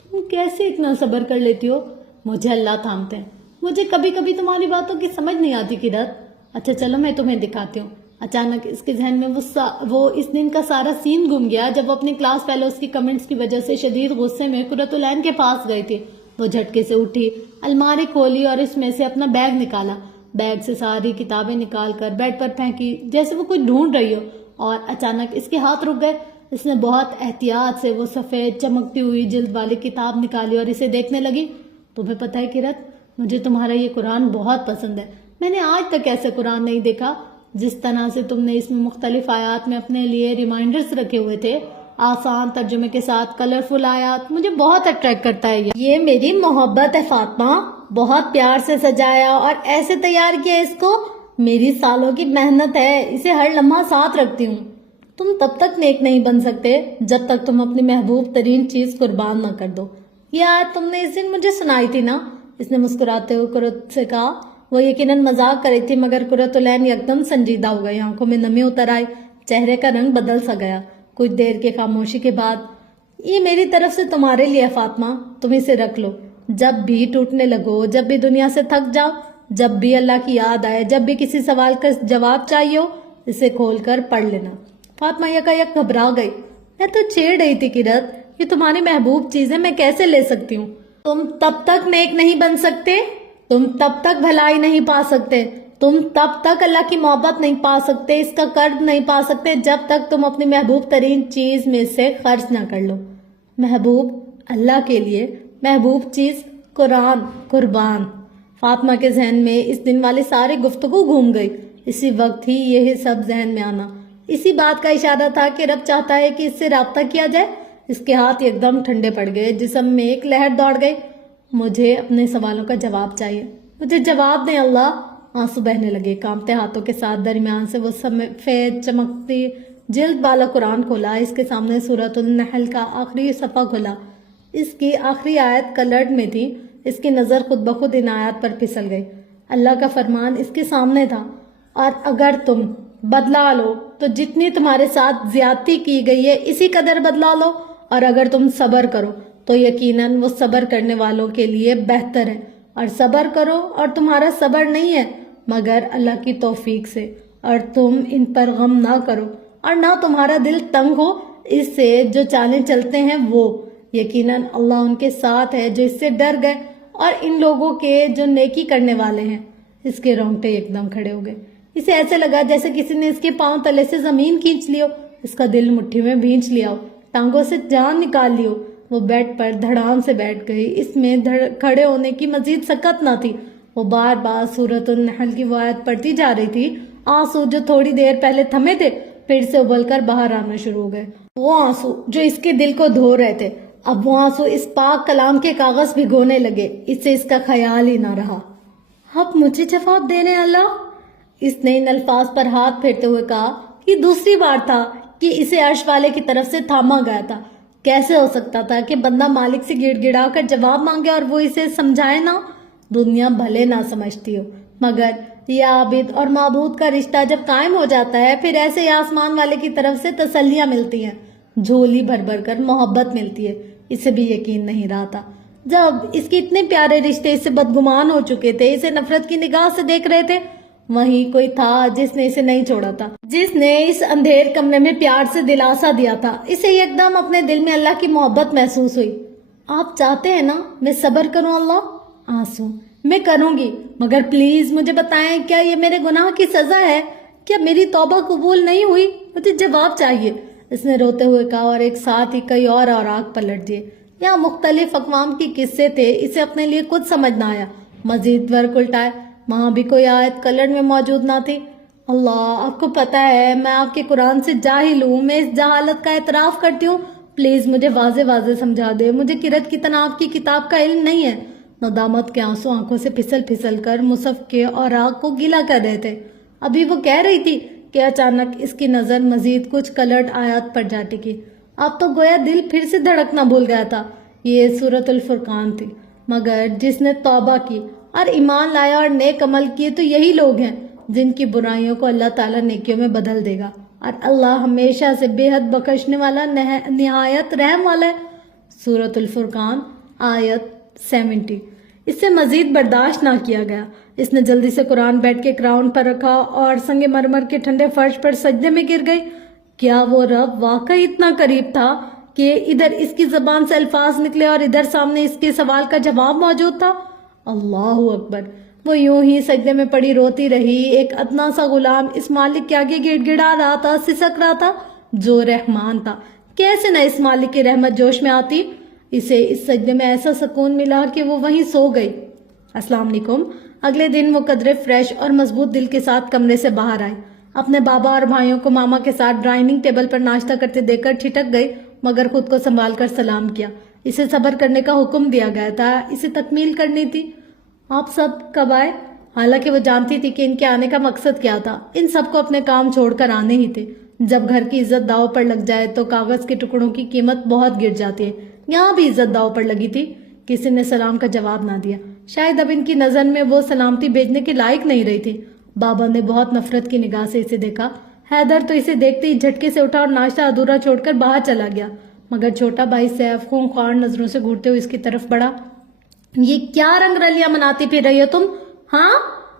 تم کیسے اتنا صبر کر لیتی ہو؟ مجھے اللہ تھامتے ہیں، مجھے کبھی کبھی تمہاری باتوں کی سمجھ نہیں آتی قرت۔ اچھا چلو میں تمہیں دکھاتی ہوں۔ اچانک اس کے ذہن میں وہ اس دن کا سارا سین گم گیا جب وہ اپنی کلاس فیلوز کی کمنٹس کی وجہ سے شدید غصے میں قرۃ العین کے پاس گئی تھی۔ وہ جھٹکے سے اٹھی، الماری کھولی اور اس میں سے اپنا بیگ نکالا۔ بیگ سے ساری کتابیں نکال کر بیڈ پر پھینکی جیسے وہ کچھ ڈھونڈ رہی ہو، اور اچانک اس کے ہاتھ رک گئے۔ اس نے بہت احتیاط سے وہ سفید چمکتی ہوئی جلد والی کتاب نکالی اور اسے دیکھنے لگی۔ تمہیں پتہ ہے قرت، مجھے تمہارا یہ قرآن بہت پسند ہے۔ میں نے آج تک ایسے قرآن نہیں دیکھا۔ جس طرح سے تم نے اس میں مختلف آیات میں اپنے لیے ریمائنڈرز رکھے ہوئے تھے، آسان ترجمے کے ساتھ کلرفل آیات، مجھے بہت اٹریکٹ کرتا ہے۔ یہ میری محبت ہے فاطمہ، بہت پیار سے سجایا اور ایسے تیار کیا اس کو، میری سالوں کی محنت ہے، اسے ہر لمحہ ساتھ رکھتی ہوں۔ تم تب تک نیک نہیں بن سکتے جب تک تم اپنی محبوب ترین چیز قربان نہ کر دو۔ یہ آیت تم نے اس دن مجھے سنائی تھی نا؟ اس نے مسکراتے ہوئے قرۃ سے کہا۔ وہ یقیناً مذاق کر رہی تھی، مگر قرۃ العین یکدم سنجیدہ ہو گئی، آنکھوں میں نمی اتر آئی، چہرے کا رنگ بدل سا گیا۔ کچھ دیر کے خاموشی کے بعد، یہ میری طرف سے تمہارے لیے فاطمہ، تم اسے رکھ لو۔ جب بھی ٹوٹنے لگو، جب بھی دنیا سے تھک جاؤ، جب بھی اللہ کی یاد آئے، جب بھی کسی سوال کا جواب چاہیے ہو، اسے کھول کر پڑھ لینا۔ فاطمہ یکایک گھبرا گئی۔ میں تو چھیڑ رہی تھی قرت، یہ تمہاری محبوب چیز ہے، میں کیسے لے سکتی ہوں؟ تم تب تک نیک نہیں بن سکتے، تم تب تک بھلائی نہیں پا سکتے، تم تب تک اللہ کی محبت نہیں پا سکتے، اس کا قرب نہیں پا سکتے جب تک تم اپنی محبوب ترین چیز میں سے خرچ نہ کر لو۔ محبوب اللہ کے لیے، محبوب چیز قرآن، قربان۔ فاطمہ کے ذہن میں اس دن والی ساری گفتگو گھوم گئی۔ اسی وقت ہی یہ سب ذہن میں آنا اسی بات کا اشارہ تھا کہ رب چاہتا ہے کہ اس سے رابطہ کیا جائے۔ اس کے ہاتھ ایک دم ٹھنڈے پڑ گئے، جسم میں ایک لہر دوڑ گئی۔ مجھے اپنے سوالوں کا جواب چاہیے، مجھے جواب دیں اللہ۔ آنسو بہنے لگے، کانپتے ہاتھوں کے ساتھ درمیان سے وہ سفید چمکتی جلد والا قرآن کھولا۔ اس کے سامنے سورۃ النحل کا آخری صفحہ کھلا۔ اس کی آخری آیت کلرڈ میں تھی۔ اس کی نظر خود بخود ان آیات پر پھسل گئی۔ اللہ کا فرمان اس کے سامنے تھا، اور اگر تم بدلا لو تو جتنی تمہارے ساتھ زیادتی کی گئی ہے اسی قدر بدلا لو، اور اگر تم صبر کرو تو یقیناً وہ صبر کرنے والوں کے لیے بہتر ہے۔ اور صبر کرو اور تمہارا صبر نہیں ہے مگر اللہ کی توفیق سے، اور تم ان پر غم نہ کرو اور نہ تمہارا دل تنگ ہو اس سے جو چالیں چلتے ہیں وہ، یقیناً اللہ ان کے ساتھ ہے جو اس سے ڈر گئے، اور ان لوگوں کے جو نیکی کرنے والے ہیں۔ اس کے رونگٹے ایک دم کھڑے ہو گئے۔ اسے ایسے لگا جیسے کسی نے اس کے پاؤں تلے سے زمین کھینچ لی ہو، اس کا دل مٹھی میں بھینچ لیا ہو، ٹانگوں سے جان نکال لی ہو۔ وہ بیڈ پر دھڑام سے بیٹھ گئی۔ اس میں کھڑے ہونے کی مزید سکت نہ تھی۔ وہ بار بار سورۃ النحل کی وہ آیت پڑھتی جا رہی تھی۔ آنسو جو تھوڑی دیر پہلے تھمے تھے پھر سے ابل کر باہر آنا شروع ہو گئے۔ وہ آنسو جو اس کے دل کو دھو رہے تھے، اب وہ آنسو اس پاک کلام کے کاغذ بھگونے لگے۔ اس سے اس کا خیال ہی نہ رہا۔ اب مجھے جواب دے رہے اللہ؟ اس نے ان الفاظ پر ہاتھ پھیرتے ہوئے کہا۔ یہ دوسری بار تھا کہ اسے عرش والے کی طرف سے تھاما گیا تھا۔ کیسے ہو سکتا تھا کہ بندہ مالک سے گڑ گڑا کر جواب مانگے اور وہ اسے سمجھائے نہ؟ دنیا بھلے نہ سمجھتی ہو، مگر یہ عابد اور معبود کا رشتہ جب قائم ہو جاتا ہے پھر ایسے ہی آسمان والے کی طرف سے تسلیاں ملتی ہیں، جھولی بھر بھر کر محبت ملتی ہے۔ اسے بھی یقین نہیں رہا تھا جب اس کے اتنے پیارے رشتے اس سے بدگمان ہو چکے تھے، اسے نفرت کی نگاہ سے دیکھ رہے تھے، وہیں کوئی تھا جس نے اسے نہیں چھوڑا تھا، جس نے اس اندھیر کمرے میں پیار سے دلاسا دیا تھا۔ اسے یک دم اپنے دل میں اللہ کی محبت محسوس ہوئی۔ آپ چاہتے ہیں نا میں صبر کروں اللہ؟ آنسو، میں کروں گی، مگر پلیز مجھے بتائیں کیا یہ میرے گناہ کی سزا ہے؟ کیا میری توبہ قبول نہیں ہوئی؟ مجھے جواب چاہیے، اس نے روتے ہوئے کہا، اور ایک ساتھ ہی کئی اور آگ پلٹ دیے۔ یہاں مختلف اقوام کی قصے تھے، اسے اپنے لیے کچھ سمجھ نہ آیا۔ مزید ورق الٹائے، وہاں بھی کوئی آیت کلر میں موجود نہ تھی۔ اللہ، آپ کو پتا ہے میں آپ کے قرآن سے جاہل ہوں، میں اس جہالت کا اعتراف کرتی ہوں، پلیز مجھے واضح واضح سمجھا دے، مجھے قرت کی طرح آپ کی کتاب کا علم نہیں ہے۔ ندامت کے آنسو آنکھوں سے پھسل پھسل کر مصحف کے اوراق کو گیلا کر رہے تھے۔ ابھی وہ کہہ رہی تھی کہ اچانک اس کی نظر مزید کچھ کلرڈ آیات پر جا ٹکی۔ اب تو گویا دل پھر سے دھڑکنا بھول گیا تھا۔ یہ سورۃ الفرقان تھی، مگر جس نے توبہ کی اور ایمان لایا اور نیک عمل کیے تو یہی لوگ ہیں جن کی برائیوں کو اللہ تعالیٰ نیکیوں میں بدل دے گا اور اللہ ہمیشہ سے بے حد بخشنے والا نہایت رحم والا ہے۔ سورۃ الفرقان آیت 70۔ اس سے مزید برداشت نہ کیا گیا، اس نے جلدی سے قرآن بیٹھ کے گراؤنڈ پر رکھا اور سنگ مرمر کے ٹھنڈے فرش پر سجدے میں گر گئی۔ کیا وہ رب واقعی اتنا قریب تھا کہ ادھر اس کی زبان سے الفاظ نکلے اور ادھر سامنے اس کے سوال کا جواب موجود تھا؟ اللہ اکبر۔ وہ یوں ہی سجدے میں پڑی روتی رہی۔ ایک ادنا سا غلام اس مالک کے آگے گڑ گڑا رہا تھا، سسک رہا تھا جو رحمان تھا۔ کیسے نہ اس مالک کی رحمت جوش میں آتی؟ اسے اس سجدے میں ایسا سکون ملا کہ وہ وہیں سو گئی۔ السلام علیکم۔ اگلے دن وہ قدرے فریش اور مضبوط دل کے ساتھ کمرے سے باہر آئی۔ اپنے بابا اور بھائیوں کو ماما کے ساتھ ڈائننگ ٹیبل پر ناشتہ کرتے دیکھ کر ٹھٹک گئی، مگر خود کو سنبھال کر سلام کیا۔ اسے صبر کرنے کا حکم دیا گیا تھا، اسے تکمیل کرنی تھی۔ آپ سب کب آئے؟ حالانکہ وہ جانتی تھی کہ ان کے آنے کا مقصد کیا تھا، ان سب کو اپنے کام چھوڑ کر آنے ہی تھے۔ جب گھر کی عزت داؤ پر لگ جائے تو کاغذ کے ٹکڑوں کی قیمت بہت گر جاتی ہے۔ یہاں بھی عزت داؤ پر لگی تھی۔ کسی نے سلام کا جواب نہ دیا، شاید اب ان کی نظر میں وہ سلامتی بھیجنے کے لائق نہیں رہی تھی۔ بابا نے بہت نفرت کی نگاہ سے اسے دیکھا۔ حیدر تو اسے دیکھتے ہی جھٹکے سے اٹھا اور ناشتہ ادھورا چھوڑ کر باہر چلا گیا، مگر چھوٹا بھائی سیف خونخوار نظروں سے گھورتے ہوئے اس کی طرف بڑھا۔ یہ کیا رنگ رلیاں مناتی پھر رہی ہو تم؟ ہاں؟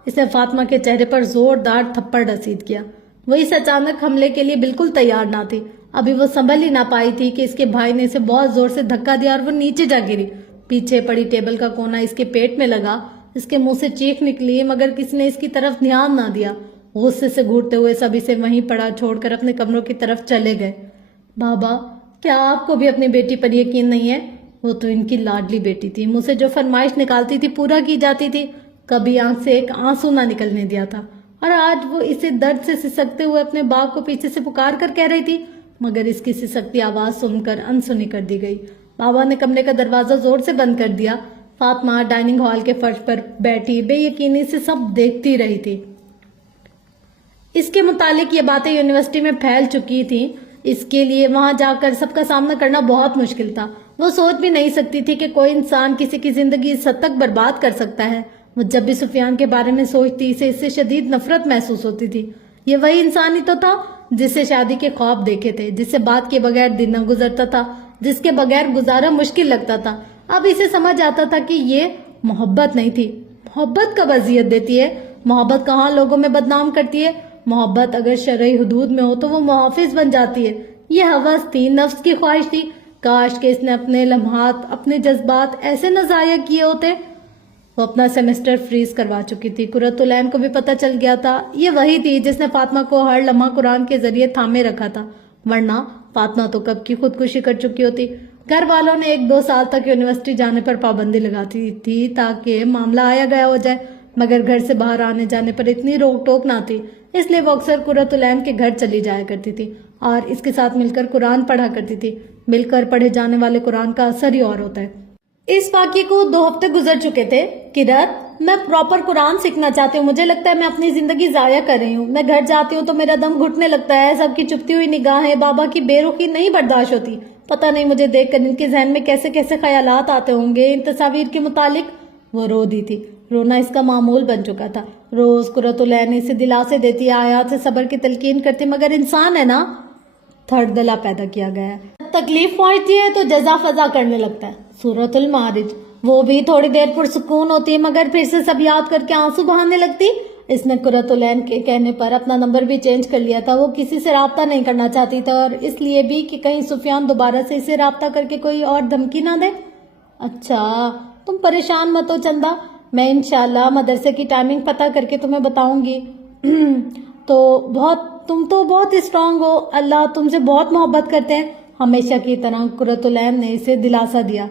اس نے فاطمہ کے چہرے پر زوردار تھپڑ رسید کیا۔ وہ اس اچانک حملے کے لیے بالکل تیار نہ تھی۔ ابھی وہ سنبھل ہی نہ پائی تھی کہ اس کے بھائی نے اسے بہت زور سے دھکا دیا اور وہ نیچے جا گری۔ پیچھے پڑی ٹیبل کا کونا اس کے پیٹ میں لگا، اس کے منہ سے چیخ نکلی، مگر کسی نے اس کی طرف دھیان نہ دیا۔ غصے سے گھورتے ہوئے سب اسے وہیں پڑا چھوڑ کر اپنے کمروں کی طرف چلے گئے۔ بابا، کیا آپ کو بھی اپنی بیٹی پر یقین نہیں ہے؟ وہ تو ان کی لاڈلی بیٹی تھی، منہ سے جو فرمائش نکالتی تھی پورا کی جاتی تھی، کبھی آنکھ سے ایک آنسو نہ نکلنے دیا تھا۔ اور آج وہ اسے درد سے سسکتے ہوئے اپنے باپ کو پیچھے سے پکار کر کہہ رہی تھی، مگر اس کی سسکتی آواز سن کر انسنی کر دی گئی۔ بابا نے کمرے کا دروازہ زور سے بند کر دیا۔ فاطمہ ڈائننگ ہال کے فرش پر بیٹھی بے یقینی سے سب دیکھتی رہی تھی۔ اس کے متعلق یہ باتیں یونیورسٹی میں پھیل چکی تھیں، اس کے لیے وہاں جا کر سب کا سامنا کرنا بہت مشکل تھا۔ وہ سوچ بھی نہیں سکتی تھی کہ کوئی انسان کسی کی زندگی اس حد تک برباد کر سکتا ہے۔ وہ جب بھی سفیان کے بارے میں سوچتی اسے اس سے شدید نفرت محسوس ہوتی تھی۔ یہ وہی انسان ہی تو تھا جس سے شادی کے خواب دیکھے تھے، جس سے بات کے بغیر دن نہ گزرتا تھا، جس کے بغیر گزارا مشکل لگتا تھا۔ اب اسے سمجھ آتا تھا کہ یہ محبت نہیں تھی۔ محبت کب اذیت دیتی ہے؟ محبت کہاں لوگوں میں بدنام کرتی ہے؟ محبت اگر شرعی حدود میں ہو تو وہ محافظ بن جاتی ہے۔ یہ ہوس تھی، نفس کی خواہش تھی۔ کاش کہ اس نے اپنے لمحات، اپنے جذبات ایسے نہ ضائع کیے ہوتے۔ وہ اپنا سیمسٹر فریز کروا چکی تھی۔ قرۃ العین کو بھی پتہ چل گیا تھا، یہ وہی تھی جس نے فاطمہ کو ہر لمحہ قرآن کے ذریعے تھامے رکھا تھا، ورنہ فاطمہ تو کب کی خودکشی کر چکی ہوتی۔ گھر والوں نے 1-2 سال تک یونیورسٹی جانے پر پابندی لگاتی تھی تاکہ معاملہ آیا گیا ہو جائے، مگر گھر سے باہر آنے جانے پر اتنی روک ٹوک نہ تھی، اس لیے وہ اکثر قرۃ العین کے گھر چلی جایا کرتی تھی اور اس کے ساتھ مل کر قرآن پڑھا کرتی تھی۔ مل کر پڑھے جانے والے قرآن کا اثر ہی اور ہوتا ہے۔ اس واقعے کو 2 ہفتے گزر چکے تھے۔ قرت، میں پراپر قرآن سیکھنا چاہتی ہوں، مجھے لگتا ہے میں اپنی زندگی ضائع کر رہی ہوں۔ میں گھر جاتی ہوں تو میرا دم گھٹنے لگتا ہے، سب کی چپتی ہوئی نگاہیں، بابا کی بے رخی نہیں برداشت ہوتی۔ پتہ نہیں مجھے دیکھ کر ان کے ذہن میں کیسے کیسے خیالات آتے ہوں گے ان تصاویر کے متعلق۔ وہ رو دی تھی، رونا اس کا معمول بن چکا تھا۔ روز قرۃ العین اسے دلاسے دیتی، آیات سے صبر کی تلقین کرتی، مگر انسان ہے نا، تھرڈ دلا پیدا کیا گیا ہے، تکلیف پہنچتی ہے تو جزا فضا کرنے لگتا ہے۔ سورۃ المعارج، وہ بھی تھوڑی دیر پرسکون ہوتی ہے مگر پھر سے سب یاد کر کے آنسو بہانے لگتی۔ اس نے قرۃ العین کے کہنے پر اپنا نمبر بھی چینج کر لیا تھا۔ وہ کسی سے رابطہ نہیں کرنا چاہتی تھی، اور اس لیے بھی کہ کہیں سفیان دوبارہ سے اسے رابطہ کر کے کوئی اور دھمکی نہ دے۔ اچھا، تم پریشان مت ہو چندہ، میں انشاءاللہ مدرسے کی ٹائمنگ پتہ کر کے تمہیں بتاؤں گی۔ تم تو بہت اسٹرانگ ہو، اللہ تم سے بہت محبت کرتے ہیں، ہمیشہ کی طرح قرۃ العین نے اسے دلاسا دیا۔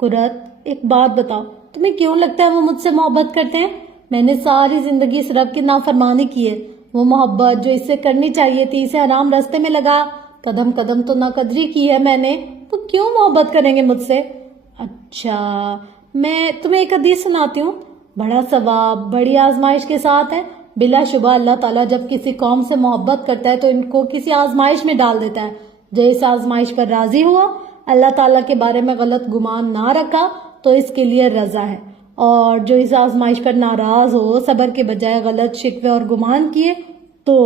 قرۃ، ایک بات بتاؤ، تمہیں کیوں لگتا ہے وہ مجھ سے محبت کرتے ہیں؟ میں نے ساری زندگی اس رب کی نافرمانی کی ہے۔ وہ محبت جو اس سے کرنی چاہیے تھی، اسے حرام راستے میں لگا، قدم قدم تو ناقدری کی ہے میں نے، تو کیوں محبت کریں گے مجھ سے؟ اچھا، میں تمہیں ایک حدیث سناتی ہوں، بڑا ثواب بڑی آزمائش کے ساتھ ہے۔ بلا شبہ اللہ تعالیٰ جب کسی قوم سے محبت کرتا ہے تو ان کو کسی آزمائش میں ڈال دیتا ہے۔ جو اس آزمائش پر راضی ہوا، اللہ تعالیٰ کے بارے میں غلط گمان نہ رکھا، تو اس کے لیے رضا ہے، اور جو اس آزمائش پر ناراض ہو، صبر کے بجائے غلط شکوے اور گمان کیے، تو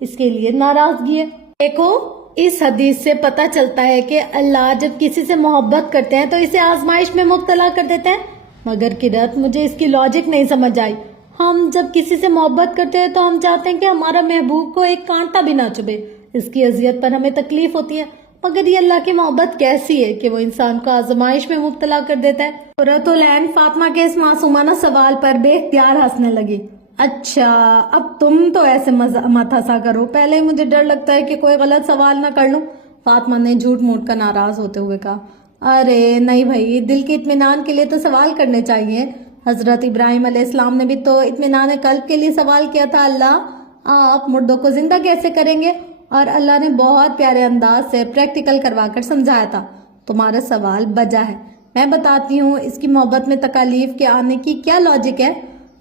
اس کے لیے ناراضگی ہے۔ دیکھو اس حدیث سے پتہ چلتا ہے کہ اللہ جب کسی سے محبت کرتے ہیں تو اسے آزمائش میں مبتلا کر دیتے ہیں، مگر قرت مجھے اس کی لاجک نہیں سمجھ آئی۔ ہم جب کسی سے محبت کرتے ہیں تو ہم چاہتے ہیں کہ ہمارا محبوب کو ایک کانٹا بھی نہ چبھے، اس کی اذیت پر ہمیں تکلیف ہوتی ہے، مگر یہ اللہ کی محبت کیسی ہے کہ وہ انسان کو آزمائش میں مبتلا کر دیتا ہے؟ قرۃ العین فاطمہ کے اس معصومانہ سوال پر بے اختیار ہنسنے لگی۔ اچھا اب تم تو ایسے مت ہنسا کرو، پہلے ہی مجھے ڈر لگتا ہے کہ کوئی غلط سوال نہ کر لوں، فاطمہ نے جھوٹ موٹ کر ناراض ہوتے ہوئے کہا۔ ارے نہیں بھائی، دل کے اطمینان کے لیے تو سوال کرنے چاہیے۔ حضرت ابراہیم علیہ السلام نے بھی تو اطمینان قلب کے لیے سوال کیا تھا، اللہ آپ مردوں کو زندہ کیسے کریں گے؟ اور اللہ نے بہت پیارے انداز سے پریکٹیکل کروا کر سمجھایا تھا۔ تمہارا سوال بجا ہے، میں بتاتی ہوں اس کی محبت میں تکالیف کے آنے کی کیا لاجک ہے۔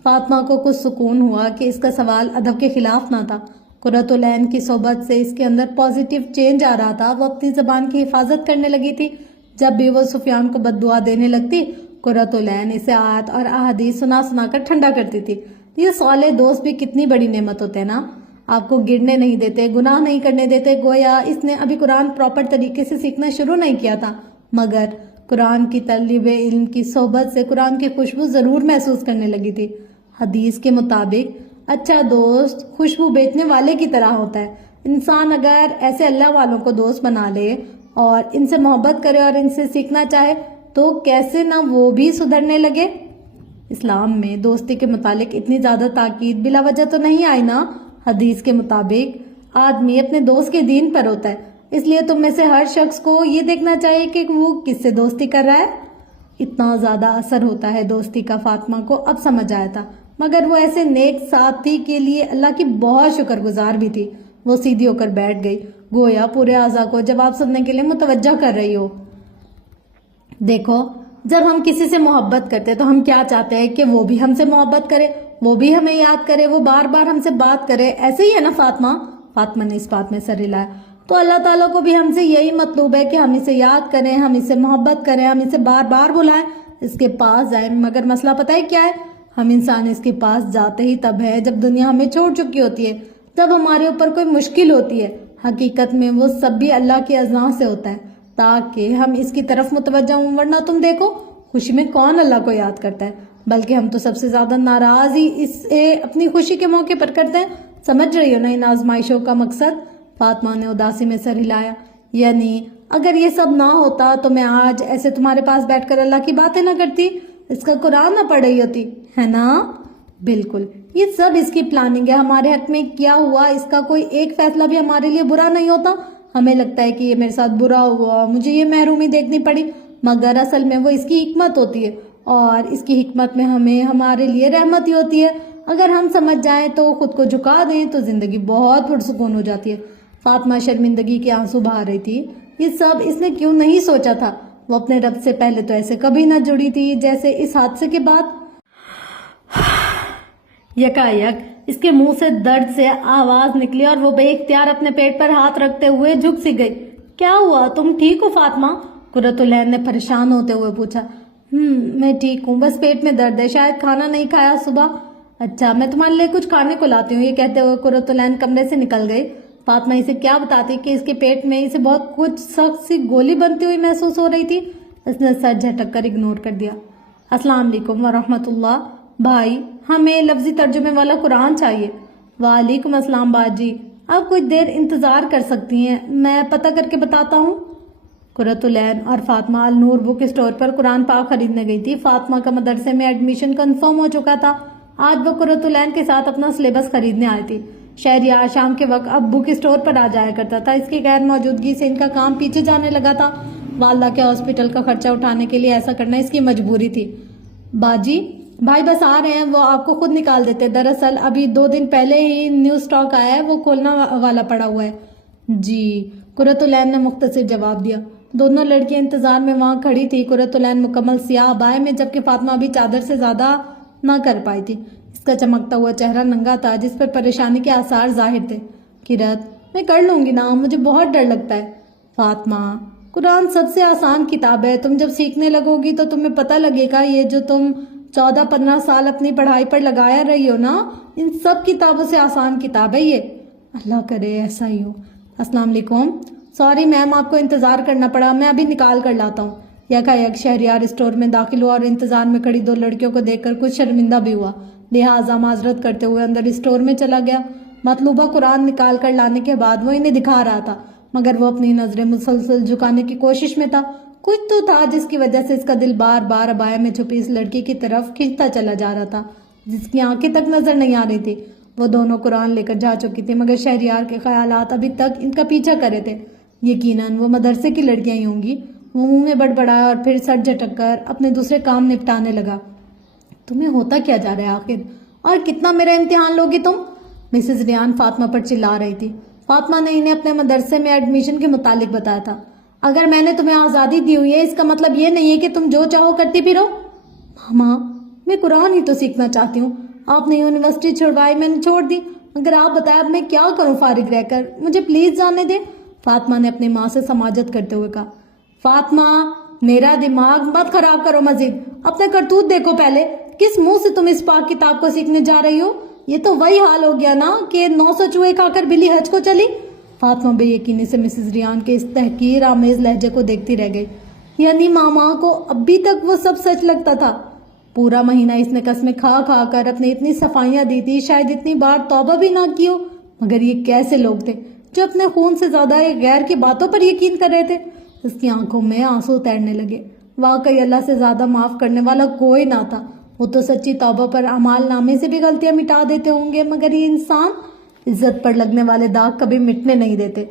فاطمہ کو کچھ سکون ہوا کہ اس کا سوال ادب کے خلاف نہ تھا۔ قرۃ العین کی صحبت سے اس کے اندر پازیٹیو چینج آ رہا تھا، وہ اپنی زبان کی حفاظت کرنے لگی تھی۔ جب بھی وہ سفیان کو بد دعا دینے لگتی، قرۃ العین اسے آیات اور احادیث سنا سنا کر ٹھنڈا کرتی تھی۔ یہ صالح دوست بھی کتنی بڑی نعمت ہوتے ہیں نا، آپ کو گرنے نہیں دیتے، گناہ نہیں کرنے دیتے، گویا اس نے ابھی قرآن پراپر طریقے سے سیکھنا شروع نہیں کیا تھا، مگر قرآن کی طالب علم کی صحبت سے قرآن کی خوشبو ضرور محسوس کرنے لگی تھی۔ حدیث کے مطابق اچھا دوست خوشبو بیچنے والے کی طرح ہوتا ہے۔ انسان اگر ایسے اللہ والوں کو دوست بنا لے اور ان سے محبت کرے اور ان سے سیکھنا چاہے تو کیسے نہ وہ بھی سدھرنے لگے۔ اسلام میں دوستی کے متعلق اتنی زیادہ تاکید بلا وجہ تو نہیں آئی نا۔ حدیث کے مطابق آدمی اپنے دوست کے دین پر ہوتا ہے، اس لیے تم میں سے ہر شخص کو یہ دیکھنا چاہیے کہ وہ کس سے دوستی کر رہا ہے۔ اتنا زیادہ اثر ہوتا ہے دوستی کا فاطمہ کو اب سمجھ آیا تھا، مگر وہ ایسے نیک ساتھی کے لیے اللہ کی بہت شکر گزار بھی تھی۔ وہ سیدھی ہو کر بیٹھ گئی، گویا پورے اعضاء کو جواب سننے کے لیے متوجہ کر رہی ہو۔ دیکھو جب ہم کسی سے محبت کرتے تو ہم کیا چاہتے ہیں کہ وہ بھی ہم سے محبت کرے، وہ بھی ہمیں یاد کرے، وہ بار بار ہم سے بات کرے، ایسے ہی ہے نا فاطمہ؟ فاطمہ نے اس بات میں سر ہلایا۔ تو اللہ تعالیٰ کو بھی ہم سے یہی مطلوب ہے کہ ہم اسے یاد کریں، ہم اسے محبت کریں، ہم اسے بار بار بلائیں، اس کے پاس جائیں، مگر مسئلہ پتہ ہے کیا ہے؟ ہم انسان اس کے پاس جاتے ہی تب ہے جب دنیا ہمیں چھوڑ چکی ہوتی ہے، جب ہمارے اوپر کوئی مشکل ہوتی ہے۔ حقیقت میں وہ سب بھی اللہ کی اذن سے ہوتا ہے تاکہ ہم اس کی طرف متوجہ ہوں، ورنہ تم دیکھو خوشی میں کون اللہ کو یاد کرتا ہے، بلکہ ہم تو سب سے زیادہ ناراض ہی اسے اپنی خوشی کے موقع پر کرتے ہیں۔ سمجھ رہی ہو نا ان آزمائشوں کا مقصد؟ فاطمہ نے اداسی میں سر ہلایا۔ یعنی اگر یہ سب نہ ہوتا تو میں آج ایسے تمہارے پاس بیٹھ کر اللہ کی باتیں نہ کرتی، اس کا قرآن نہ پڑھ رہی ہوتی، ہے نا؟ بالکل، یہ سب اس کی پلاننگ ہے۔ ہمارے حق میں کیا ہوا اس کا کوئی ایک فیصلہ بھی ہمارے لیے برا نہیں ہوتا۔ ہمیں لگتا ہے کہ یہ میرے ساتھ برا ہوا، مجھے یہ محرومی دیکھنی پڑی، مگر اصل میں وہ اس کی حکمت ہوتی ہے، اور اس کی حکمت میں ہمیں ہمارے لیے رحمت ہی ہوتی ہے۔ اگر ہم سمجھ جائیں تو خود کو جھکا دیں تو زندگی بہت پرسکون ہو جاتی ہے۔ فاطمہ شرمندگی کے آنسو بہا رہی تھی۔ یہ سب اس نے کیوں نہیں سوچا تھا؟ وہ اپنے رب سے پہلے تو ایسے کبھی نہ جڑی تھی جیسے اس حادثے کے بعد۔ یکایک اس کے منہ سے درد سے آواز نکلی اور وہ بے اختیار اپنے پیٹ پر ہاتھ رکھتے ہوئے جھک سی گئی۔ کیا ہوا؟ تم ٹھیک ہو فاطمہ؟ قرۃ العین نے پریشان ہوتے ہوئے پوچھا۔ میں ٹھیک ہوں، بس پیٹ میں درد ہے، شاید کھانا نہیں کھایا صبح۔ اچھا میں تمہارے لیے کچھ کھانے کو لاتی ہوں۔ یہ کہتے ہوئے قرۃ العین کمرے سے نکل گئی۔ فاطمہ اسے کیا بتاتی کہ اس کے پیٹ میں اسے بہت کچھ سخت سی گولی بنتی ہوئی محسوس ہو رہی تھی۔ اس نے سر جھٹک کر اگنور کر دیا۔ السلام علیکم ورحمۃ اللہ بھائی، ہمیں لفظی ترجمے والا قرآن چاہیے۔ وعلیکم السلام باجی، آپ کچھ دیر انتظار کر سکتی ہیں، میں پتہ کر کے بتاتا ہوں۔ قرۃ العین اور فاطمہ النور بک اسٹور پر قرآن پاک خریدنے گئی تھی۔ فاطمہ کا مدرسے میں ایڈمیشن کنفرم ہو چکا تھا۔ آج وہ قرۃ العین کے ساتھ اپنا سلیبس خریدنے آئی تھی۔ شہریار شام کے وقت اب بک اسٹور پر آ جایا کرتا تھا۔ اس کی غیر موجودگی سے ان کا کام پیچھے جانے لگا تھا۔ والدہ کے ہاسپٹل کا خرچہ اٹھانے کے لیے ایسا کرنا اس کی مجبوری تھی۔ باجی بھائی بس آ رہے ہیں، وہ آپ کو خود نکال دیتے۔ دراصل ابھی 2 دن پہلے ہی نیو سٹاک آیا ہے، وہ کھولنا والا پڑا ہوا ہے۔ جی، قرۃ العین نے مختصر جواب دیا۔ دونوں لڑکیاں انتظار میں وہاں کھڑی تھی۔ قرۃ العین مکمل سیاہ عبائے میں، جبکہ فاطمہ ابھی چادر سے زیادہ نہ کر پائی تھی۔ اس کا چمکتا ہوا چہرہ ننگا تھا جس پر پریشانی کے آثار ظاہر تھے۔ قرۃ میں کر لوں گی نا، مجھے بہت ڈر لگتا ہے۔ فاطمہ قرآن سب سے آسان کتاب ہے، تم جب سیکھنے لگو گی تو تمہیں پتہ لگے گا یہ جو تم 14-15 سال اپنی پڑھائی پر لگایا رہی ہو نا، ان سب کتابوں سے آسان کتاب ہے یہ۔ اللہ کرے ایسا ہی ہو. السلام علیکم. سوری میم آپ کو انتظار کرنا پڑا, میں ابھی نکال کر لاتا ہوں. یک شہریار اسٹور میں داخل ہوا اور انتظار میں کھڑی 2 لڑکیوں کو دیکھ کر کچھ شرمندہ بھی ہوا, لہٰذا معذرت کرتے ہوئے اندر اسٹور میں چلا گیا. مطلوبہ قرآن نکال کر لانے کے بعد وہ انہیں دکھا رہا تھا, مگر وہ اپنی نظریں مسلسل جھکانے کی کوشش میں تھا. کچھ تو تھا جس کی وجہ سے اس کا دل بار بار ابایا میں چھپی اس لڑکی کی طرف کھنچتا چلا جا رہا تھا جس کی آنکھیں تک نظر نہیں آ رہی تھی. وہ دونوں قرآن لے کر جا چکی تھی, مگر شہریار کے خیالات ابھی تک ان کا پیچھا کرے تھے. یقیناً وہ مدرسے کی لڑکیاں ہی ہوں گی. وہ منہ میں بڑبڑایا اور پھر سر جھٹک کر اپنے دوسرے کام نپٹانے لگا. تمہیں ہوتا کیا جا رہا ہے آخر, اور کتنا میرا امتحان لوگی تم؟ مسز ریان فاطمہ پر چلا رہی تھی. فاطمہ نے انہیں اپنے مدرسے میں ایڈمیشن کے متعلق بتایا تھا. اگر میں نے تمہیں آزادی دی ہوئی ہے اس کا مطلب یہ نہیں ہے کہ تم جو چاہو کرتی پھرو. ماما میں قرآن ہی تو سیکھنا چاہتی ہوں. آپ نے یونیورسٹی چھوڑوائی, میں نے چھوڑ دی. اگر آپ بتائیں اب میں کیا کروں فارغ رہ کر, مجھے پلیز جانے دیں. فاطمہ نے اپنی ماں سے سماجت کرتے ہوئے کہا. فاطمہ میرا دماغ مت خراب کرو مزید, اپنے کرتوت دیکھو پہلے. کس منہ سے تم اس پاک کتاب کو سیکھنے جا رہی ہو؟ یہ تو وہی حال ہو گیا نا کہ 900 چوہے کھا کر بلی حج کو چلی. فاطمہ بے یقینی سے مسز ریان کے اس تحقیر آمیز لہجے کو دیکھتی رہ گئی. یعنی ماما کو ابھی تک وہ سب سچ لگتا تھا. پورا مہینہ اس نے قسمیں کھا کھا کر اپنی اتنی صفائیاں دی تھی, شاید اتنی بار توبہ بھی نہ کی ہو. مگر یہ کیسے لوگ تھے جو اپنے خون سے زیادہ ایک غیر کی باتوں پر یقین کر رہے تھے؟ اس کی آنکھوں میں آنسو تیرنے لگے. واقعی اللہ سے زیادہ معاف کرنے والا کوئی نہ تھا. وہ تو سچی توبہ پر اعمال نامے سے بھی غلطیاں مٹا دیتے ہوں گے, مگر یہ انسان عزت پر لگنے والے داغ کبھی مٹنے نہیں دیتے.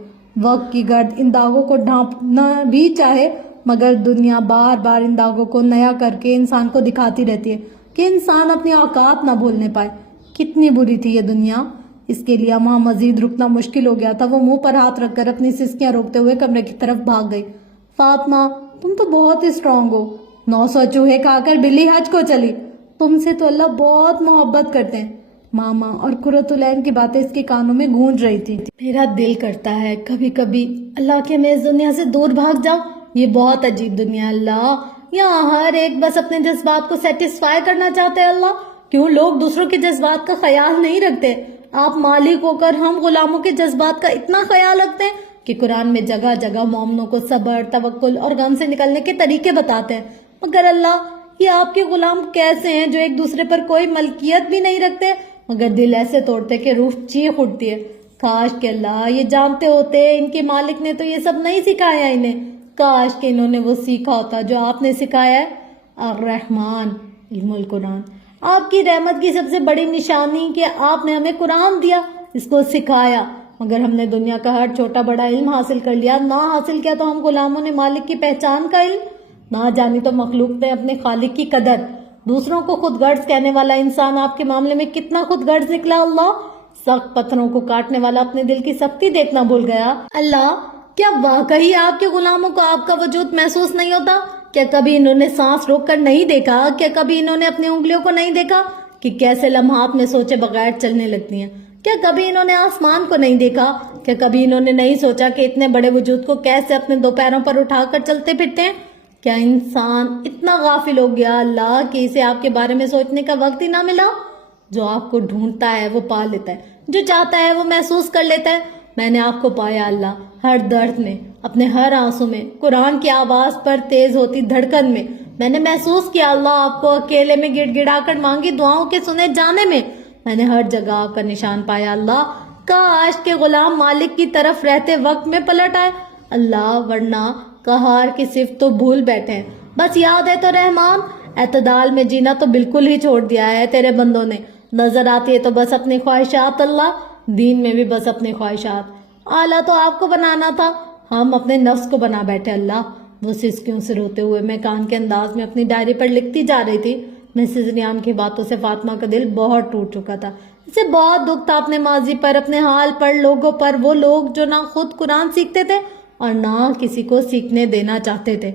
وقت کی گرد ان داغوں کو ڈھانپنا بھی چاہے, مگر دنیا بار بار ان داغوں کو نیا کر کے انسان کو دکھاتی رہتی ہے کہ انسان اپنی اوقات نہ بھولنے پائے. کتنی بری تھی یہ دنیا. اس کے لیے وہاں مزید رکنا مشکل ہو گیا تھا. وہ منہ پر ہاتھ رکھ کر اپنی سسکیاں روکتے ہوئے کمرے کی طرف بھاگ گئی. فاطمہ تم تو بہت اسٹرانگ ہو. 900 چوہے کھا کر بلی حج کو چلی. تم سے تو اللہ بہت محبت کرتے ہیں. ماما اور قرۃ العین کی باتیں اس کے کانوں میں گونج رہی تھی. میرا دل کرتا ہے کبھی کبھی اللہ کے میں اس دنیا سے دور بھاگ جاؤں. یہ بہت عجیب دنیا اللہ. یہاں ہر ایک بس اپنے جذبات کو سیٹسفائی کرنا چاہتے ہیں. اللہ کیوں لوگ دوسروں کے جذبات کا خیال نہیں رکھتے؟ آپ مالک ہو کر ہم غلاموں کے جذبات کا اتنا خیال رکھتے ہیں کہ قرآن میں جگہ جگہ مومنوں کو صبر, توکل اور غم سے نکلنے کے طریقے بتاتے ہیں. مگر اللہ یہ آپ کے غلام کیسے ہیں جو ایک دوسرے پر کوئی ملکیت بھی نہیں رکھتے, مگر دل ایسے توڑتے کہ روح چیخ اٹھتی ہے. کاش کہ اللہ یہ جانتے ہوتے ان کے مالک نے تو یہ سب نہیں سکھایا انہیں. کاش کہ انہوں نے وہ سیکھا ہوتا جو آپ نے سکھایا ہے. الرحمن علم القرآن. آپ کی رحمت کی سب سے بڑی نشانی کہ آپ نے ہمیں قرآن دیا, اس کو سکھایا. مگر ہم نے دنیا کا ہر چھوٹا بڑا علم حاصل کر لیا. نہ حاصل کیا تو ہم غلاموں نے مالک کی پہچان کا علم. نہ جانی تو مخلوق نے اپنے خالق کی قدر. دوسروں کو خود غرض کہنے والا انسان آپ کے معاملے میں کتنا خود غرض نکلا. اللہ سخت پتھروں کو کاٹنے والا اپنے دل کی سختی دیکھنا بھول گیا. اللہ کیا واقعی آپ کے غلاموں کو آپ کا وجود محسوس نہیں ہوتا؟ کیا کبھی انہوں نے سانس روک کر نہیں دیکھا؟ کیا کبھی انہوں نے اپنی انگلیوں کو نہیں دیکھا کہ کیسے لمحات میں سوچے بغیر چلنے لگتی ہیں؟ کیا کبھی انہوں نے آسمان کو نہیں دیکھا؟ کیا کبھی انہوں نے نہیں سوچا کہ اتنے بڑے وجود کو کیسے اپنے 2 پیروں پر اٹھا کر چلتے پھرتے ہیں؟ کیا انسان اتنا غافل ہو گیا اللہ کہ اسے آپ کے بارے میں سوچنے کا وقت ہی نہ ملا؟ جو آپ کو ڈھونڈتا ہے وہ پا لیتا ہے, جو چاہتا ہے وہ محسوس کر لیتا ہے. میں نے آپ کو پایا اللہ, ہر درد میں, اپنے ہر آنسو میں, قرآن کی آواز پر تیز ہوتی دھڑکن میں. میں نے محسوس کیا اللہ آپ کو اکیلے میں گڑ گڑا کر مانگی دعاؤں کے سنے جانے میں. میں نے ہر جگہ آپ کا نشان پایا اللہ. کاش کے غلام مالک کی طرف رہتے وقت میں پلٹ آئے اللہ, ورنہ قہار کی صفت تو بھول بیٹھے ہیں. بس یاد ہے تو رحمان, اعتدال میں جینا تو بالکل ہی چھوڑ دیا ہے تیرے بندوں نے. نظر آتی ہے تو بس اپنی خواہشات اللہ, دین میں بھی بس اپنی خواہشات. اعلیٰ تو آپ کو بنانا تھا, ہم اپنے نفس کو بنا بیٹھے اللہ. وہ سسکیوں سے روتے ہوئے میں کان کے انداز میں اپنی ڈائری پر لکھتی جا رہی تھی. مسز ریام کی باتوں سے فاطمہ کا دل بہت ٹوٹ چکا تھا. اسے بہت دکھ تھا اپنے ماضی پر, اپنے حال پر, لوگوں پر. وہ لوگ جو نہ خود قرآن سیکھتے تھے اور نہ کسی کو سیکھنے دینا چاہتے تھے.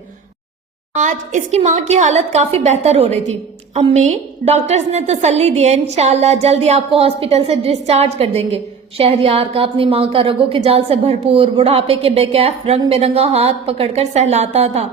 آج اس کی ماں کی حالت کافی بہتر ہو رہی تھی. امی ڈاکٹرز نے تسلی دی ہے, انشاءاللہ جلدی آپ کو ہاسپٹل سے ڈسچارج کر دیں گے. شہریار کا اپنی ماں کا رگوں کے جال سے بھرپور بڑھاپے کے بے کیف رنگ برنگا ہاتھ پکڑ کر سہلاتا تھا.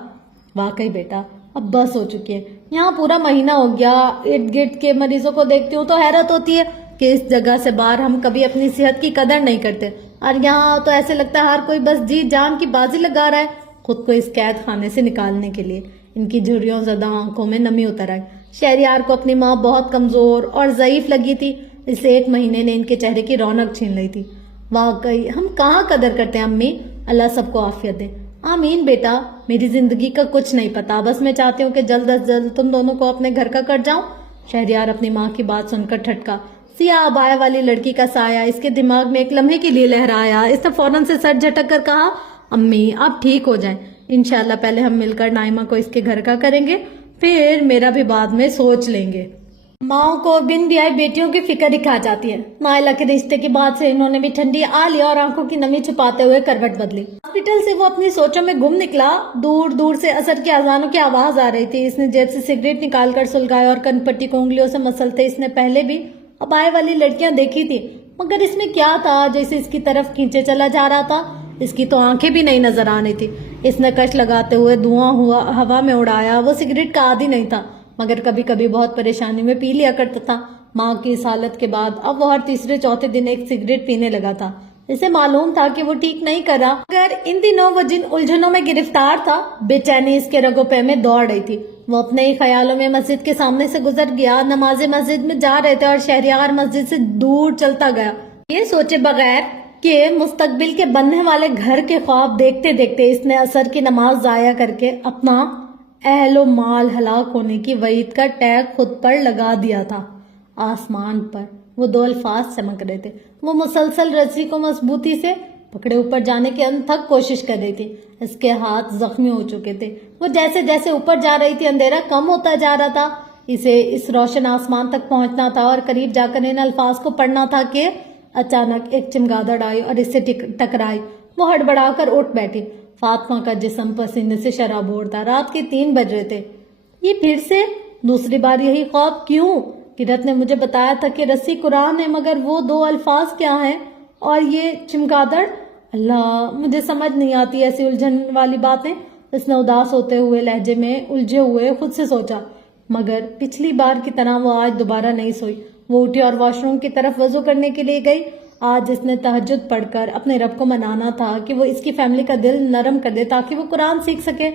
واقعی بیٹا اب بس ہو چکی ہے. یہاں پورا مہینہ ہو گیا, ارد گرد کے مریضوں کو دیکھتی ہوں تو حیرت ہوتی ہے کہ اس جگہ سے باہر ہم کبھی اپنی صحت کی قدر نہیں کرتے، اور یہاں تو ایسے لگتا ہے ہر کوئی بس جی جان کی بازی لگا رہا ہے خود کو اس قید خانے سے نکالنے کے لیے۔ ان کی جھریوں زدہ آنکھوں میں نمی اتر آئی۔ شہریار کو اپنی ماں بہت کمزور اور ضعیف لگی تھی، اس 1 مہینے نے ان کے چہرے کی رونق چھین لی تھی۔ واقعی ہم کہاں قدر کرتے ہیں امی، اللہ سب کو عافیت دے۔ آمین بیٹا، میری زندگی کا کچھ نہیں پتا، بس میں چاہتی ہوں کہ جلد از جلد تم دونوں کو اپنے گھر کا کر جاؤں۔ شہریار اپنی ماں کی بات سن کر ٹھٹکا۔ سیاہ عبایا والی لڑکی کا سایہ اس کے دماغ میں ایک لمحے کے لیے لہرایا۔ اس نے فوراً سے سر جھٹک کر کہا، امی آپ ٹھیک ہو جائیں، انشاءاللہ پہلے ہم مل کر نائمہ کو اس کے گھر کا کریں گے، پھر میرا بھی بعد میں سوچ لیں گے۔ ماں کو بن بیائی بیٹیوں کی فکر ہی کھا جاتی ہے۔ نائلہ کے رشتے کی بات سے انہوں نے بھی ٹھنڈی آ لیا اور آنکھوں کی نمی چھپاتے ہوئے کروٹ بدلی۔ ہاسپٹل سے وہ اپنی سوچوں میں گم نکلا۔ دور دور سے عصر کی اذانوں کی آواز آ رہی تھی۔ اس نے جیب سے سگریٹ نکال کر سلگایا اور کن پٹی کو انگلیوں سے مسلتے اس نے پہلے بھی عبایا والی لڑکیاں دیکھی تھی، مگر اس میں کیا تھا جیسے اس کی طرف کھینچے چلا جا رہا تھا؟ اس کی تو آنکھیں بھی نہیں نظر آنی تھی۔ اس نے کش لگاتے ہوئے دھواں ہوا میں اڑایا۔ وہ سگریٹ کا عادی نہیں تھا، مگر کبھی کبھی بہت پریشانی میں پی لیا کرتا تھا۔ ماں کی اس حالت کے بعد اب وہ ہر تیسرے چوتھے دن ایک سگریٹ پینے لگا تھا۔ اسے معلوم تھا کہ وہ ٹھیک نہیں کر رہا، مگر ان دنوں وہ جن الجھنوں میں گرفتار تھا بے چینی اس کے رگوں پہ میں دوڑ رہی تھی۔ وہ اپنے ہی خیالوں میں مسجد کے سامنے سے گزر گیا۔ نماز مسجد میں جا رہے تھے اور شہریار مسجد سے دور چلتا گیا، یہ سوچے بغیر کہ مستقبل کے بننے والے گھر کے خواب دیکھتے دیکھتے اس نے عصر کی نماز ضائع کر کے اپنا اہل و مال ہلاک ہونے کی وعید کا ٹیگ خود پر لگا دیا تھا۔ آسمان پر وہ 2 الفاظ چمک رہے تھے۔ وہ مسلسل رسی کو مضبوطی سے پکڑے اوپر جانے کی انتھک کوشش کر رہی تھی۔ اس کے ہاتھ زخمی ہو چکے تھے۔ وہ جیسے جیسے اوپر جا رہی تھی اندھیرا کم ہوتا جا رہا تھا۔ اسے اس روشن آسمان تک پہنچنا تھا اور قریب جا کر ان الفاظ کو پڑھنا تھا کہ اچانک ایک چمگادڑ آئی اور اس سے ٹکرائی۔ وہ ہڑبڑا کر اٹھ بیٹھی۔ فاطمہ کا جسم پسینے سے شرابور تھا۔ رات کے 3 بج رہے تھے۔ یہ پھر سے دوسری بار یہی خواب کیوں؟ قرت نے مجھے بتایا تھا کہ رسی قرآن ہے، مگر وہ 2 الفاظ کیا ہیں؟ اور یہ چمگادڑ؟ اللہ، مجھے سمجھ نہیں آتی ایسی الجھن والی باتیں۔ اس نے اداس ہوتے ہوئے لہجے میں الجھے ہوئے خود سے سوچا، مگر پچھلی بار کی طرح وہ آج دوبارہ نہیں سوئی۔ وہ اٹھی اور واش روم کی طرف وضو کرنے کے لیے گئی۔ آج اس نے تہجد پڑھ کر اپنے رب کو منانا تھا کہ وہ اس کی فیملی کا دل نرم کر دے تاکہ وہ قرآن سیکھ سکے۔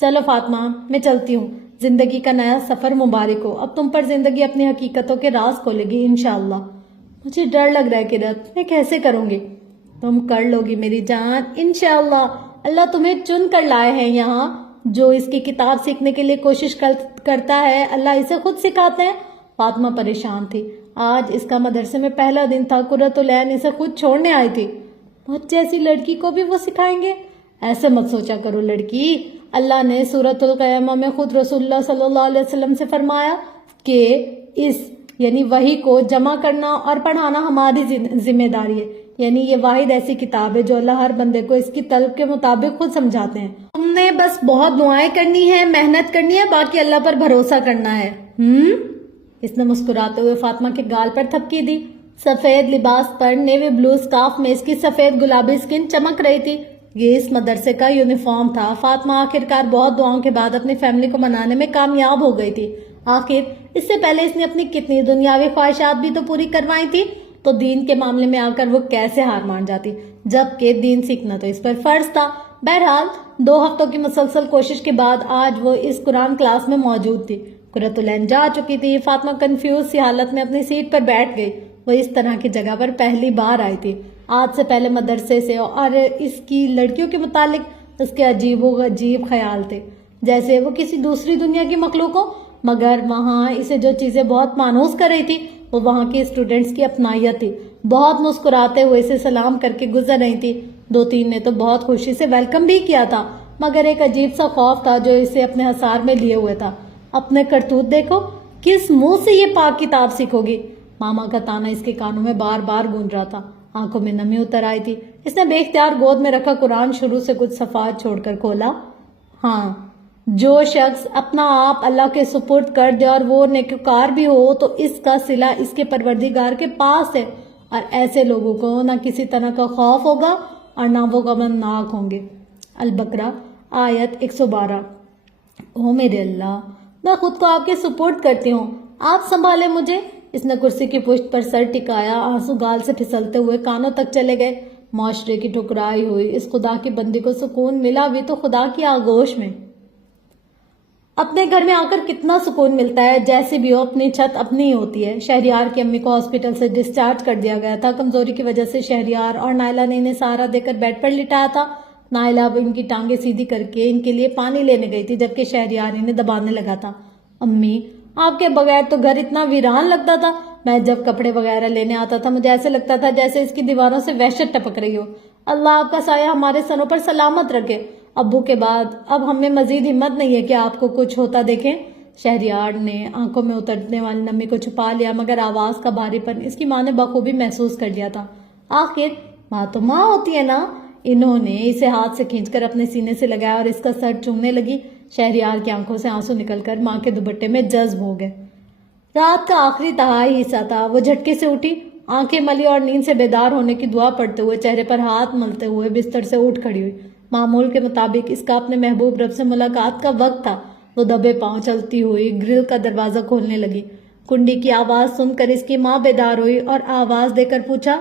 چلو فاطمہ، میں چلتی ہوں، زندگی کا نیا سفر مبارک ہو۔ اب تم پر زندگی اپنی حقیقتوں کے راز کھولے گی انشاءاللہ۔ مجھے ڈر لگ رہا ہے قرت، میں کیسے کروں گی؟ تم کر لو گی میری جان، انشاءاللہ۔ اللہ تمہیں چن کر لائے ہیں یہاں۔ جو اس کی کتاب سیکھنے کے لیے کوشش کرتا ہے اللہ اسے خود سکھاتے ہیں۔ فاطمہ پریشان تھی۔ آج اس کا مدرسے میں پہلا دن تھا۔ قرۃ العین اسے خود چھوڑنے آئی تھی۔ بہت جیسی لڑکی کو بھی وہ سکھائیں گے؟ ایسے مت سوچا کرو لڑکی، اللہ نے سورۃ القیامہ میں خود رسول اللہ صلی اللہ علیہ وسلم سے فرمایا کہ اس یعنی وحی کو جمع کرنا اور پڑھانا ہماری ذمہ داری ہے۔ یعنی یہ واحد ایسی کتاب ہے جو اللہ ہر بندے کو اس کی طلب کے مطابق خود سمجھاتے ہیں۔ تم نے بس بہت دعائیں کرنی ہے، محنت کرنی ہے، باقی اللہ پر بھروسہ کرنا ہے۔ اس نے مسکراتے ہوئے فاطمہ کے گال پر تھپکی دی۔ سفید لباس پر نیوی بلو سکارف میں اس کی سفید گلابی سکن چمک رہی تھی۔ یہ اس مدرسے کا یونیفارم تھا۔ فاطمہ آخرکار بہت دعاؤں کے بعد اپنی فیملی کو منانے میں کامیاب ہو گئی تھی۔ آخر اس سے پہلے اس نے اپنی کتنی دنیاوی خواہشات بھی تو پوری کروائی تھی، تو دین کے معاملے میں آ کر وہ کیسے ہار مان جاتی، جبکہ دین سیکھنا تو اس پر فرض تھا۔ بہرحال 2 ہفتوں کی مسلسل کوشش کے بعد آج وہ اس قرآن کلاس میں موجود تھی۔ قرۃ العین جا چکی تھی۔ فاطمہ کنفیوز سی حالت میں اپنی سیٹ پر بیٹھ گئی۔ وہ اس طرح کی جگہ پر پہلی بار آئی تھی۔ آج سے پہلے مدرسے سے اور اس کی لڑکیوں کے متعلق اس کے عجیب و غریب خیال تھے، جیسے وہ کسی دوسری دنیا کی مخلوق ہو، مگر وہاں اسے جو چیزیں بہت مانوس کر رہی تھی وہ وہاں کے اسٹوڈنٹس کی اپنائیت تھی۔ بہت مسکراتے ہوئے اسے سلام کر کے گزر رہی تھی۔ 2-3 نے تو بہت خوشی سے ویلکم بھی کیا تھا، مگر ایک عجیب سا خوف تھا جو اسے اپنے حصار میں لیے ہوئے تھا۔ اپنے کرتوت دیکھو، کس منہ سے یہ پاک کتاب سیکھو گی؟ ماما کا تانا اس کے کانوں میں بار بار گونج رہا تھا۔ آنکھوں میں نمی اتر آئی تھی۔ اس نے بے اختیار گود میں رکھا قرآن شروع سے کچھ صفحات چھوڑ کر کھولا۔ ہاں، جو شخص اپنا آپ اللہ کے سپرد کر دے اور وہ نیکوکار بھی ہو تو اس کا صلہ اس کے پروردگار کے پاس ہے، اور ایسے لوگوں کو نہ کسی طرح کا خوف ہوگا اور نہ وہ غمناک ہوں گے۔ البقرہ آیت 112۔ او میرے اللہ، میں خود کو آپ کے سپرد کرتی ہوں، آپ سنبھالے مجھے، اس نے کرسی کی پشت پر سر ٹکایا، آنسو گال سے پھسلتے ہوئے کانوں تک چلے گئے۔ معاشرے کی ٹھکرائی ہوئی اس خدا کی بندی کو سکون ملا بھی تو خدا کی آغوش میں۔ اپنے گھر میں آ کر کتنا سکون ملتا ہے، جیسے بھی ہو اپنی چھت اپنی ہی ہوتی ہے۔ شہریار کی امی کو ہاسپٹل سے ڈسچارج کر دیا گیا تھا۔ کمزوری کی وجہ سے شہریار اور نائلہ نے انہیں سہارا دے کر بیڈ پر لٹایا تھا۔ نائلہ اب ان کی ٹانگیں سیدھی کر کے ان کے لیے پانی لینے گئی تھی، جبکہ شہریار انہیں دبانے لگا تھا۔ امی، آپ کے بغیر تو گھر اتنا ویران لگتا تھا۔ میں جب کپڑے وغیرہ لینے آتا تھا مجھے ایسے لگتا تھا جیسے اس کی دیواروں سے وحشت ٹپک رہی ہو۔ اللہ آپ کا سایہ ہمارے سروں پر سلامت رکھے۔ ابو کے بعد اب ہمیں مزید ہمت نہیں ہے کہ آپ کو کچھ ہوتا دیکھیں۔ شہریار نے آنکھوں میں اترنے والی نمی کو چھپا لیا، مگر آواز کا بھاری پن اس کی ماں نے بخوبی محسوس کر لیا تھا۔ آخر ماں تو ماں ہوتی ہے نا۔ انہوں نے اسے ہاتھ سے کھینچ کر اپنے سینے سے لگایا اور اس کا سر چومنے لگی۔ شہریار کی آنکھوں سے آنسو نکل کر ماں کے دوپٹے میں جذب ہو گئے۔ رات کا آخری تہائی حصہ تھا۔ وہ جھٹکے سے اٹھی، آنکھیں ملی اور نیند سے بیدار ہونے کی دعا پڑھتے ہوئے چہرے پر ہاتھ ملتے ہوئے بستر سے اٹھ کھڑی ہوئی۔ معمول کے مطابق اس کا اپنے محبوب رب سے ملاقات کا وقت تھا۔ وہ دبے پاؤں چلتی ہوئی گرل کا دروازہ کھولنے لگی۔ کنڈی کی آواز سن کر اس کی ماں بیدار ہوئی اور آواز دے کر پوچھا،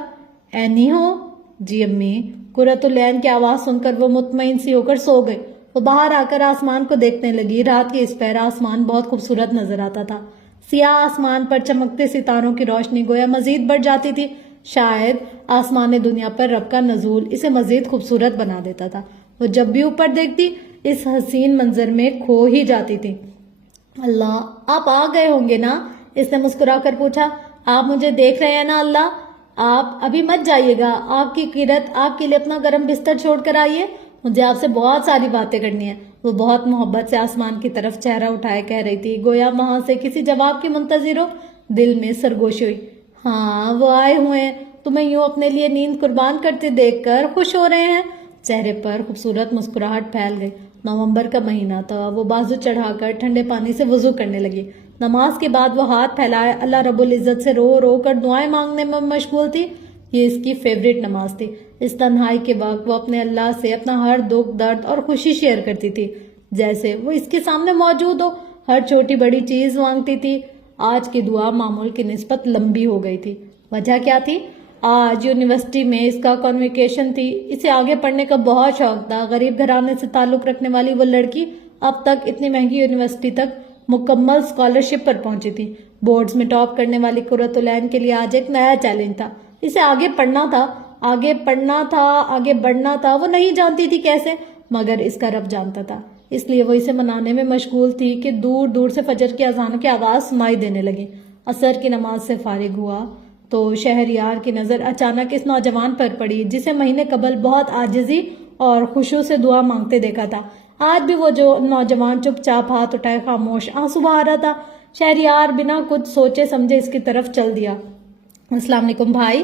اینی ہو؟ جی امی۔ قرۃ العین کی آواز سن کر وہ مطمئن سی ہو کر سو گئی۔ وہ باہر آ کر آسمان کو دیکھنے لگی۔ رات کے اس پہر آسمان بہت خوبصورت نظر آتا تھا۔ سیاہ آسمان پر چمکتے ستاروں کی روشنی گویا مزید بڑھ جاتی تھی۔ شاید آسمان دنیا پر رب کا نزول اسے مزید خوبصورت بنا دیتا تھا۔ وہ جب بھی اوپر دیکھتی اس حسین منظر میں کھو ہی جاتی تھی۔ اللہ، آپ آ گئے ہوں گے نا؟ اس نے مسکرا کر پوچھا۔ آپ مجھے دیکھ رہے ہیں نا اللہ؟ آپ ابھی مت جائیے گا۔ آپ کی قرت آپ کے لیے اپنا گرم بستر چھوڑ کر آئیے، مجھے آپ سے بہت ساری باتیں کرنی ہیں۔ وہ بہت محبت سے آسمان کی طرف چہرہ اٹھائے کہہ رہی تھی، گویا وہاں سے کسی جواب کی منتظر ہو۔ دل میں سرگوشی ہوئی۔ ہاں، وہ آئے ہوئے ہیں، تمہیں یوں اپنے لیے نیند قربان کرتے دیکھ کر خوش ہو رہے ہیں۔ چہرے پر خوبصورت مسکراہٹ پھیل گئی۔ نومبر کا مہینہ تھا۔ وہ بازو چڑھا کر ٹھنڈے پانی سے وضو کرنے لگی۔ نماز کے بعد وہ ہاتھ پھیلائے اللہ رب العزت سے رو رو کر دعائیں مانگنے میں مشغول تھی۔ یہ اس کی فیوریٹ نماز تھی۔ اس تنہائی کے وقت وہ اپنے اللہ سے اپنا ہر دکھ درد اور خوشی شیئر کرتی تھی، جیسے وہ اس کے سامنے موجود ہو۔ ہر چھوٹی بڑی چیز مانگتی تھی۔ آج کی دعا معمول کی نسبت لمبی ہو گئی تھی۔ وجہ کیا تھی؟ آج یونیورسٹی میں اس کا کنوکیشن تھی۔ اسے آگے پڑھنے کا بہت شوق تھا۔ غریب گھرانے سے تعلق رکھنے والی وہ لڑکی اب تک اتنی مہنگی یونیورسٹی تک مکمل اسکالرشپ پر پہنچی تھی۔ بورڈز میں ٹاپ کرنے والی قرۃ العین کے لیے آج ایک نیا چیلنج تھا۔ اسے آگے پڑھنا تھا، آگے پڑھنا تھا، آگے بڑھنا تھا۔ وہ نہیں جانتی تھی کیسے، مگر اس کا رب جانتا تھا۔ اس لیے وہ اسے منانے میں مشغول تھی کہ دور دور سے فجر کی اذانوں کی آواز سنائی دینے لگی۔ عصر کی نماز سے فارغ ہوا تو شہریار کی نظر اچانک اس نوجوان پر پڑی جسے مہینے قبل بہت عاجزی اور خشوع سے دعا مانگتے دیکھا تھا۔ آج بھی وہ جو نوجوان چپ چاپ ہاتھ اٹھائے خاموش آنسو بہا رہا تھا۔ شہریار بنا کچھ سوچے سمجھے اس کی طرف چل دیا۔ السلام علیکم بھائی۔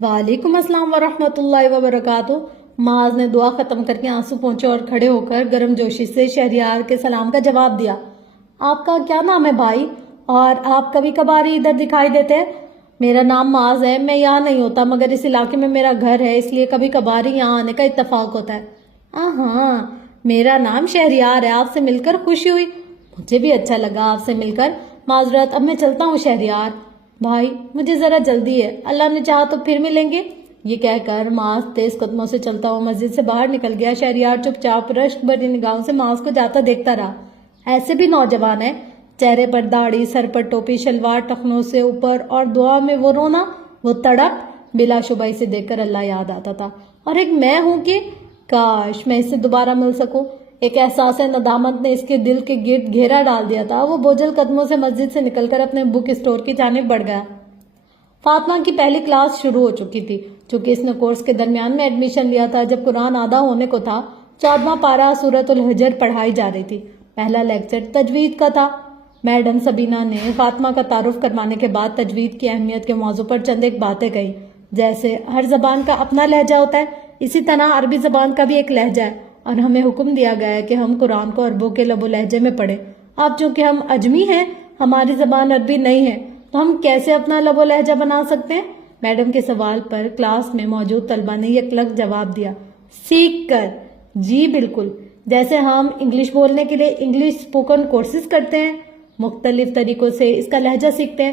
وعلیکم السلام ورحمۃ اللہ وبرکاتہ۔ معاذ نے دعا ختم کر کے آنسو پہنچے اور کھڑے ہو کر گرم جوشی سے شہریار کے سلام کا جواب دیا۔ آپ کا کیا نام ہے بھائی؟ اور آپ کبھی کبھار ہی ادھر دکھائی دیتے ہیں؟ میرا نام معاذ ہے، میں یہاں نہیں ہوتا، مگر اس علاقے میں میرا گھر ہے، اس لیے کبھی کبھار ہی یہاں آنے کا اتفاق ہوتا ہے۔ ہاں، میرا نام شہریار ہے، آپ سے مل کر خوشی ہوئی۔ مجھے بھی اچھا لگا آپ سے مل کر۔ معذرت، اب میں چلتا ہوں شہریار۔ بھائی، مجھے ذرا جلدی ہے، اللہ نے چاہا تو پھر ملیں گے۔ یہ کہہ کر معاذ تیز قدموں سے چلتا ہوا مسجد سے باہر نکل گیا۔ شہریار چپ چاپ رشک بھری نگاہوں سے معاذ کو جاتا دیکھتا رہا۔ ایسے بھی نوجوان ہے، چہرے پر داڑھی، سر پر ٹوپی، شلوار ٹخنوں سے اوپر، اور دعا میں وہ رونا، وہ تڑپ، بلا شبہ اسے دیکھ کر اللہ یاد آتا تھا۔ اور ایک میں ہوں کہ کاش میں اس سے دوبارہ مل سکوں۔ ایک احساس ندامت نے اس کے دل کے گرد گھیرا ڈال دیا تھا۔ وہ بوجھل قدموں سے مسجد سے نکل کر اپنے بک اسٹور کی جانب بڑھ گیا۔ فاطمہ کی پہلی کلاس شروع ہو چکی تھی۔ چونکہ اس نے کورس کے درمیان میں ایڈمیشن لیا تھا جب قرآن آدھا ہونے کو تھا، 14واں پارہ سورۃ الحجر پڑھائی جا رہی تھی۔ پہلا لیکچر تجوید کا تھا۔ میڈم سبینہ نے فاطمہ کا تعارف کروانے کے بعد تجوید کی اہمیت کے موضوع پر چند ایک باتیں کہی۔ جیسے ہر زبان کا اپنا لہجہ ہوتا ہے، اسی طرح عربی زبان کا بھی ایک لہجہ ہے، اور ہمیں حکم دیا گیا ہے کہ ہم قرآن کو عربوں کے لب و لہجے میں پڑھیں۔ اب چونکہ ہم اجمی ہیں، ہماری زبان عربی نہیں ہے، تو ہم کیسے اپنا لب و لہجہ بنا سکتے ہیں؟ میڈم کے سوال پر کلاس میں موجود طلبہ نے یکلخت جواب دیا، سیکھ کر۔ جی بالکل، جیسے ہم انگلش بولنے کے لیے انگلش اسپوکن کورسز کرتے ہیں، مختلف طریقوں سے اس کا لہجہ سیکھتے ہیں،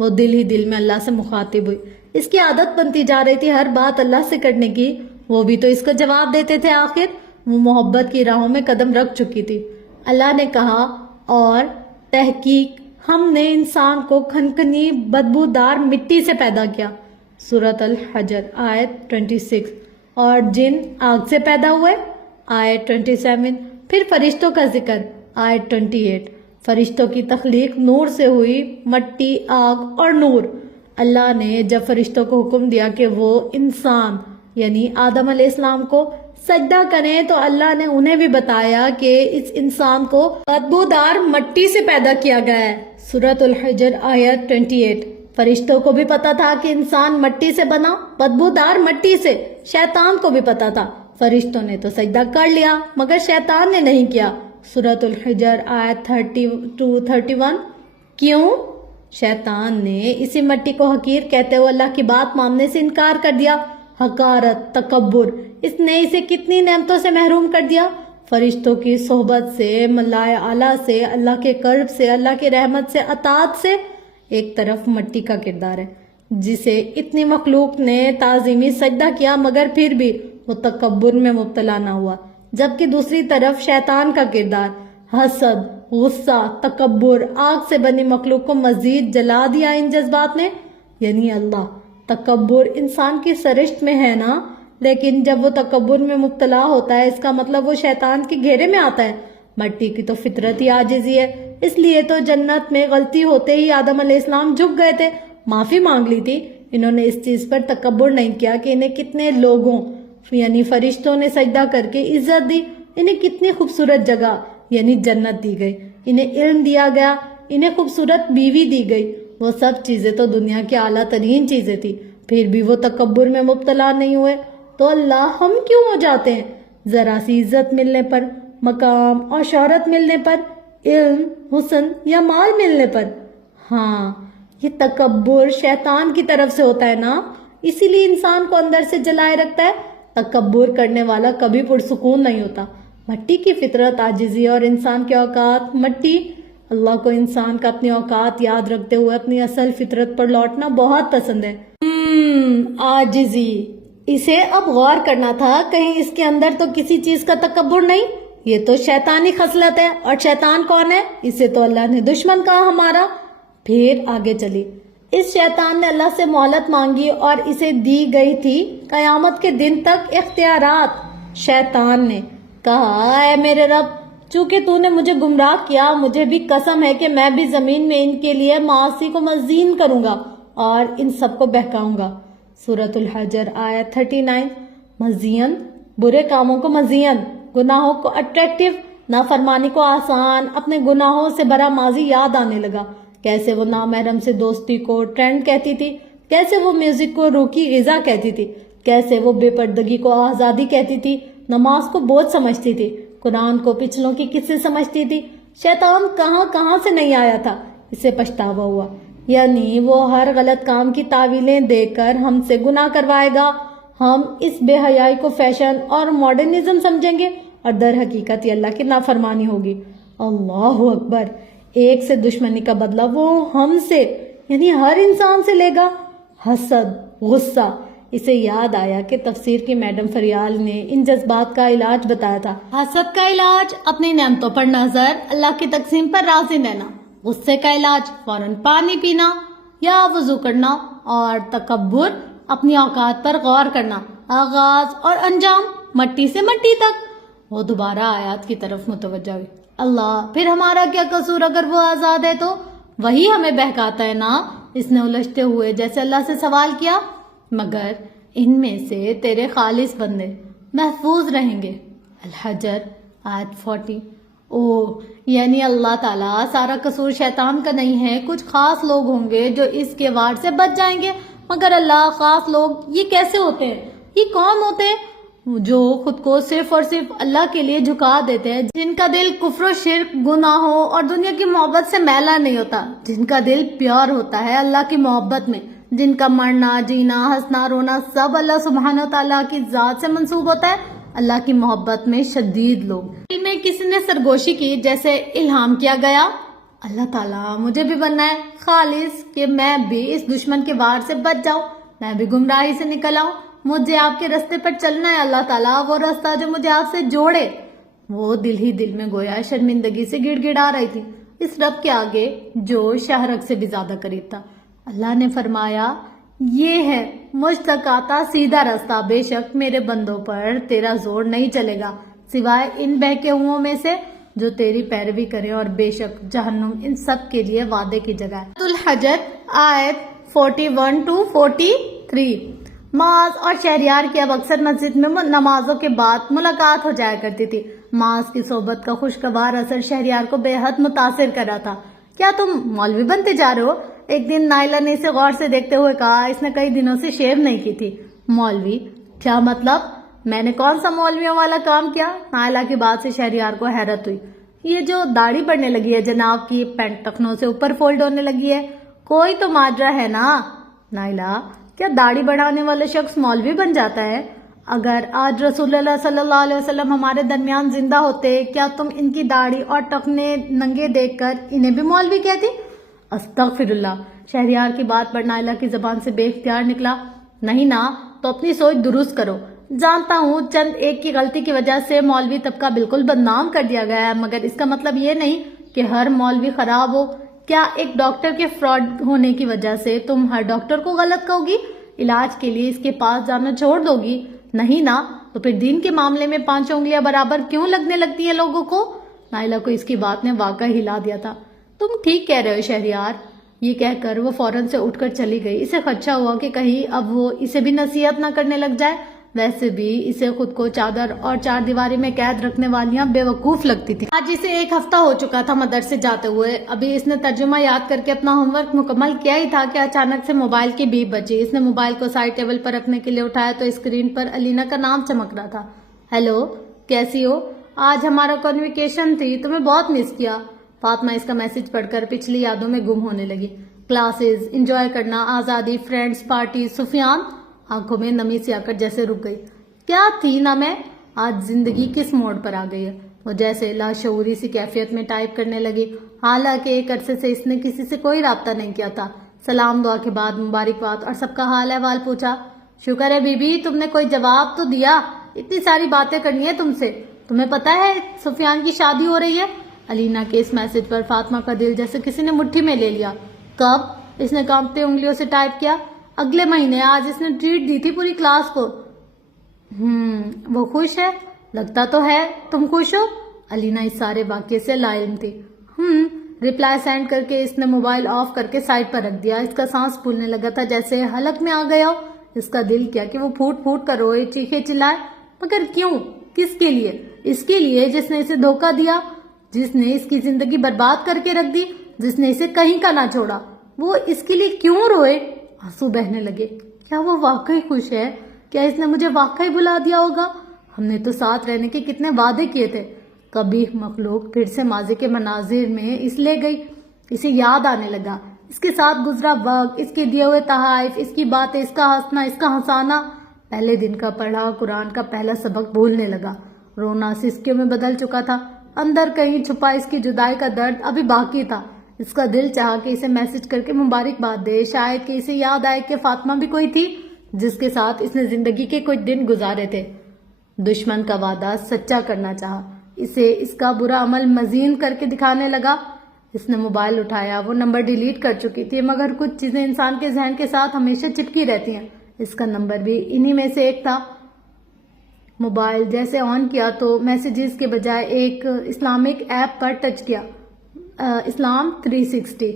وہ دل ہی دل میں اللہ سے مخاطب ہوئی. اس کی عادت بنتی جا رہی تھی ہر بات اللہ سے کرنے کی. وہ بھی تو اس کو جواب دیتے تھے. آخر وہ محبت کی راہوں میں قدم رکھ چکی تھی. اللہ نے کہا اور تحقیق ہم نے انسان کو کھنکھنی بدبودار مٹی سے پیدا کیا. سورۃ الحجر آیت 26. اور جن آگ سے پیدا ہوئے آیت 27. پھر فرشتوں کا ذکر آیت 28. فرشتوں کی تخلیق نور سے ہوئی، مٹی، آگ اور نور. اللہ نے جب فرشتوں کو حکم دیا کہ وہ انسان یعنی آدم علیہ السلام کو سجدہ کریں تو اللہ نے انہیں بھی بتایا کہ اس انسان کو بدبودار مٹی سے پیدا کیا گیا ہے. سورۃ الحجر آیت 28. فرشتوں کو بھی پتا تھا کہ انسان مٹی سے بنا، بدبودار مٹی سے. شیطان کو بھی پتا تھا. فرشتوں نے تو سجدہ کر لیا مگر شیطان نے نہیں کیا. سورۃ الحجر آیت 31. کیوں؟ شیطان نے اسی مٹی کو حقیر کہتے ہوئے اللہ کی بات ماننے سے انکار کر دیا. حقارت، تکبر، اس نے اسے کتنی نعمتوں سے محروم کر دیا. فرشتوں کی صحبت سے، ملائے اعلیٰ سے، اللہ کے قرب سے، اللہ کی رحمت سے، اطاعت سے. ایک طرف مٹی کا کردار ہے جسے اتنی مخلوق نے تعظیمی سجدہ کیا مگر پھر بھی وہ تکبر میں مبتلا نہ ہوا. جبکہ دوسری طرف شیطان کا کردار حسد، غصہ، تکبر، آگ سے بنی مخلوق کو مزید جلا دیا ان جذبات نے. یعنی اللہ تکبر انسان کی سرشت میں ہے نا، لیکن جب وہ تکبر میں مبتلا ہوتا ہے اس کا مطلب وہ شیطان کے گھیرے میں آتا ہے. مٹی کی تو فطرت ہی عاجزی ہے. اس لیے تو جنت میں غلطی ہوتے ہی آدم علیہ السلام جھک گئے تھے، معافی مانگ لی تھی. انہوں نے اس چیز پر تکبر نہیں کیا کہ انہیں کتنے لوگوں یعنی فرشتوں نے سجدہ کر کے عزت دی. انہیں کتنی خوبصورت جگہ یعنی جنت دی گئی، انہیں علم دیا گیا، انہیں خوبصورت بیوی دی گئی. وہ سب چیزیں تو دنیا کی اعلیٰ ترین چیزیں تھی. پھر بھی وہ تکبر میں مبتلا نہیں ہوئے تو اللہ ہم کیوں ہو جاتے ہیں؟ ذرا سی عزت ملنے پر، مقام اور شہرت ملنے پر، علم، حسن یا مال ملنے پر. ہاں یہ تکبر شیطان کی طرف سے ہوتا ہے نا، اسی لیے انسان کو اندر سے جلائے رکھتا ہے. تکبر کرنے والا کبھی پرسکون نہیں ہوتا. مٹی کی فطرت عاجزی اور انسان کے اوقات مٹی. اللہ کو انسان کا اپنی اوقات یاد رکھتے ہوئے اپنی اصل فطرت پر لوٹنا بہت پسند ہے. عاجزی، اسے اب غور کرنا تھا کہیں اس کے اندر تو کسی چیز کا تکبر نہیں. یہ تو شیطانی خصلت ہے. اور شیطان کون ہے؟ اسے تو اللہ نے دشمن کہا ہمارا. پھر آگے چلی. اس شیطان نے اللہ سے مہلت مانگی اور اسے دی گئی تھی قیامت کے دن تک اختیارات. شیطان نے کہا اے میرے رب، چونکہ تو نے مجھے گمراہ کیا، مجھے بھی قسم ہے کہ میں بھی زمین میں ان کے لیے معاصی کو مزین کروں گا اور ان سب کو بہکاؤں گا. سورۃ الحجر آیت 39. مزین، برے کاموں کو مزین، گناہوں کو اٹریکٹیو، نافرمانی کو آسان. اپنے گناہوں سے بھرا ماضی یاد آنے لگا. کیسے وہ نامحرم سے دوستی کو ٹرینڈ کہتی تھی، کیسے وہ میوزک کو روکی غذا کہتی تھی، کیسے وہ بے پردگی کو آزادی کہتی تھی، نماز کو بوجھ سمجھتی تھی، قرآن کو پچھلوں کی قصے سمجھتی تھی. شیطان کہاں کہاں سے نہیں آیا تھا. اسے پچھتاوا ہوا. یعنی وہ ہر غلط کام کی تعویلیں دے کر ہم سے گناہ کروائے گا. ہم اس بے حیائی کو فیشن اور ماڈرنزم سمجھیں گے اور در حقیقت یہ اللہ کی نافرمانی ہوگی. اللہ اکبر. ایک سے دشمنی کا بدلہ وہ ہم سے یعنی ہر انسان سے لے گا. حسد، غصہ. اسے یاد آیا کہ تفسیر کی میڈم فریال نے ان جذبات کا علاج بتایا تھا. حسد کا علاج اپنی نعمتوں پر نظر، اللہ کی تقسیم پر راضی رہنا. غصے کا علاج فوراً پانی پینا یا وضو کرنا. اور تکبر اپنی اوقات پر غور کرنا. آغاز اور انجام مٹی سے مٹی تک. وہ دوبارہ آیات کی طرف متوجہ ہوئی. اللہ پھر ہمارا کیا قصور اگر وہ آزاد ہے تو؟ وہی ہمیں بہکاتا ہے نا. اس نے الجھتے ہوئے جیسے اللہ سے سوال کیا. مگر ان میں سے تیرے خالص بندے محفوظ رہیں گے. الحجر آیت 40. یعنی اللہ تعالیٰ سارا قصور شیطان کا نہیں ہے. کچھ خاص لوگ ہوں گے جو اس کے وار سے بچ جائیں گے. مگر اللہ خاص لوگ یہ کیسے ہوتے ہیں؟ یہ کون ہوتے ہیں؟ جو خود کو صرف اور صرف اللہ کے لیے جھکا دیتے ہیں، جن کا دل کفر و شرک، گناہوں اور دنیا کی محبت سے میلا نہیں ہوتا، جن کا دل پیور ہوتا ہے اللہ کی محبت میں، جن کا مرنا، جینا، ہنسنا، رونا سب اللہ سبحانہ و تعالیٰ کی ذات سے منسوب ہوتا ہے، اللہ کی محبت میں شدید لوگ. دل میں کسی نے سرگوشی کی، جیسے الہام کیا گیا اللہ تعالیٰ مجھے بھی بننا ہے، خالص کہ میں بھی اس دشمن کے وار سے بچ جاؤں, میں بھی گمراہی سے نکل آؤں. مجھے آپ کے راستے پر چلنا ہے اللہ تعالیٰ, وہ راستہ جو مجھے آپ سے جوڑے. وہ دل ہی دل میں گویا شرمندگی سے گڑ گڑا رہی تھی اس رب کے آگے جو شہرک سے بھی زیادہ قریب تھا. اللہ نے فرمایا, یہ ہے مجھ تک آتا سیدھا راستہ, بے شک میرے بندوں پر تیرا زور نہیں چلے گا سوائے ان بہکے ہوں میں سے جو تیری پیروی کرے, اور بے شک جہنم ان سب کے لیے وعدے کی جگہ ہے. الحجر آیت 41 to 43. معاذ اور شہریار کی اب اکثر مسجد میں نمازوں کے بعد ملاقات ہو جایا کرتی تھی. معاذ کی صحبت کا خوشگوار اثر شہریار کو بے حد متاثر کر رہا تھا. کیا تم مولوی بنتے جا رہے ہو؟ ایک دن نائلہ نے اسے غور سے دیکھتے ہوئے کہا. اس نے کئی دنوں سے شیو نہیں کی تھی. مولوی؟ کیا مطلب؟ میں نے کون سا مولویوں والا کام کیا؟ نائلہ کی بات سے شہریار کو حیرت ہوئی. یہ جو داڑھی بڑھنے لگی ہے جناب کی, پینٹ ٹخنوں سے اوپر فولڈ ہونے لگی ہے, کوئی تو ماجرا ہے نا؟ نائلہ, کیا داڑھی بڑھانے والا شخص مولوی بن جاتا ہے؟ اگر آج رسول اللہ صلی اللہ علیہ وسلم ہمارے درمیان زندہ ہوتے, کیا تم ان کی داڑھی اور ٹخنے ننگے دیکھ کر انہیں بھی مولوی کہتی؟ استغفر اللہ. شہریار کی بات پر نائلہ کی زبان سے بے اختیار نکلا, نہیں نا, تو اپنی سوچ درست کرو. جانتا ہوں چند ایک کی غلطی کی وجہ سے مولوی طبقہ بالکل بدنام کر دیا گیا ہے, مگر اس کا مطلب یہ نہیں کہ ہر مولوی خراب ہو. کیا ایک ڈاکٹر کے فراڈ ہونے کی وجہ سے تم ہر ڈاکٹر کو غلط کہو گی؟ علاج کے لیے اس کے پاس جانا چھوڑ دو گی؟ نہیں نا, تو پھر دین کے معاملے میں 5 انگلیاں برابر کیوں لگنے لگتی ہیں لوگوں کو؟ نائلہ کو اس کی بات نے واقعی ہلا دیا تھا. تم ٹھیک کہہ رہے ہو شہریار. یہ کہہ کر وہ فوراً سے اٹھ کر چلی گئی. اسے خدشہ ہوا کہ کہیں اب وہ اسے بھی نصیحت نہ کرنے لگ جائے. ویسے بھی اسے خود کو چادر اور 4 دیواری میں قید رکھنے والیاں بے وقوف لگتی تھی. آج اسے 1 ہفتہ ہو چکا تھا مدرسے جاتے ہوئے. ابھی اس نے ترجمہ یاد کر کے اپنا ہوم ورک مکمل کیا ہی تھا کہ اچانک سے موبائل کی بیپ بجی. اس نے موبائل کو سائڈ ٹیبل پر رکھنے کے لیے اٹھایا تو اسکرین پر علینا کا نام چمک رہا تھا. ہیلو, کیسی ہو؟ آج ہمارا کنویکیشن تھی, تمہیں بہت مس کیا. فاطمہ اس کا میسج پڑھ کر پچھلی یادوں میں گم ہونے لگی. کلاسز, انجوائے کرنا, آزادی, فرینڈز, پارٹی. سفیان آنکھوں میں نمی سی آ کر جیسے رک گئی. کیا تھی نا میں, آج زندگی کس موڑ پر آ گئی ہے. وہ جیسے لاشعوری سی کیفیت میں ٹائپ کرنے لگی. حالانکہ ایک عرصے سے اس نے کسی سے کوئی رابطہ نہیں کیا تھا. سلام دعا کے بعد مبارکباد اور سب کا حال احوال پوچھا. شکر ہے بی بی, تم نے کوئی جواب تو دیا. اتنی ساری باتیں کرنی ہے تم سے. تمہیں پتا ہے سفیان کی شادی ہو رہی ہے؟ علینا کے اس میسج پر فاطمہ کا دل جیسے کسی نے مٹھی میں لے لیا. کب؟ اس نے کانپتے انگلیوں سے ٹائپ کیا. اگلے مہینے. آج اس نے ٹریٹ دی تھی پوری کلاس کو. وہ خوش ہے؟ لگتا تو ہے. تم خوش ہو؟ علینا اس سارے واقعے سے لاعلم تھی. رپلائی سینڈ کر کے اس نے موبائل آف کر کے سائڈ پر رکھ دیا. اس کا سانس پھولنے لگا تھا جیسے حلق میں آ گیا ہو. اس کا دل کیا کہ وہ پھوٹ پھوٹ کر روئے, چیخے چلائے. مگر کیوں؟ کس کے لیے؟ اس کے لیے جس نے اسے دھوکہ دیا, جس نے اس کی زندگی برباد کر کے رکھ دی, جس نے اسے کہیں کا نہ چھوڑا. وہ اس کے لیے کیوں روئے؟ آنسو بہنے لگے. کیا وہ واقعی خوش ہے؟ کیا اس نے مجھے واقعی بلا دیا ہوگا؟ ہم نے تو ساتھ رہنے کے کتنے وعدے کیے تھے. کبھی مخلوق پھر سے ماضی کے مناظر میں اس لے گئی. اسے یاد آنے لگا اس کے ساتھ گزرا وقت, اس کے دیے ہوئے تحائف, اس کی باتیں, اس کا ہنسنا, اس کا ہنسانا. پہلے دن کا پڑھا قرآن کا پہلا سبق بھولنے لگا. رونا سسکیوں میں بدل چکا تھا. اندر کہیں چھپا اس کی جدائی کا درد ابھی باقی تھا. اس کا دل چاہا کہ اسے میسج کر کے مبارکباد دے. شاید کہ اسے یاد آئے کہ فاطمہ بھی کوئی تھی جس کے ساتھ اس نے زندگی کے کچھ دن گزارے تھے. دشمن کا وعدہ سچا کرنا چاہا. اسے اس کا برا عمل مزین کر کے دکھانے لگا. اس نے موبائل اٹھایا. وہ نمبر ڈیلیٹ کر چکی تھی, مگر کچھ چیزیں انسان کے ذہن کے ساتھ ہمیشہ چپکی رہتی ہیں. اس کا نمبر بھی انہی میں سے ایک تھا. موبائل جیسے آن کیا تو میسیجز کے بجائے ایک اسلامک ایپ پر ٹچ کیا. اسلام 360.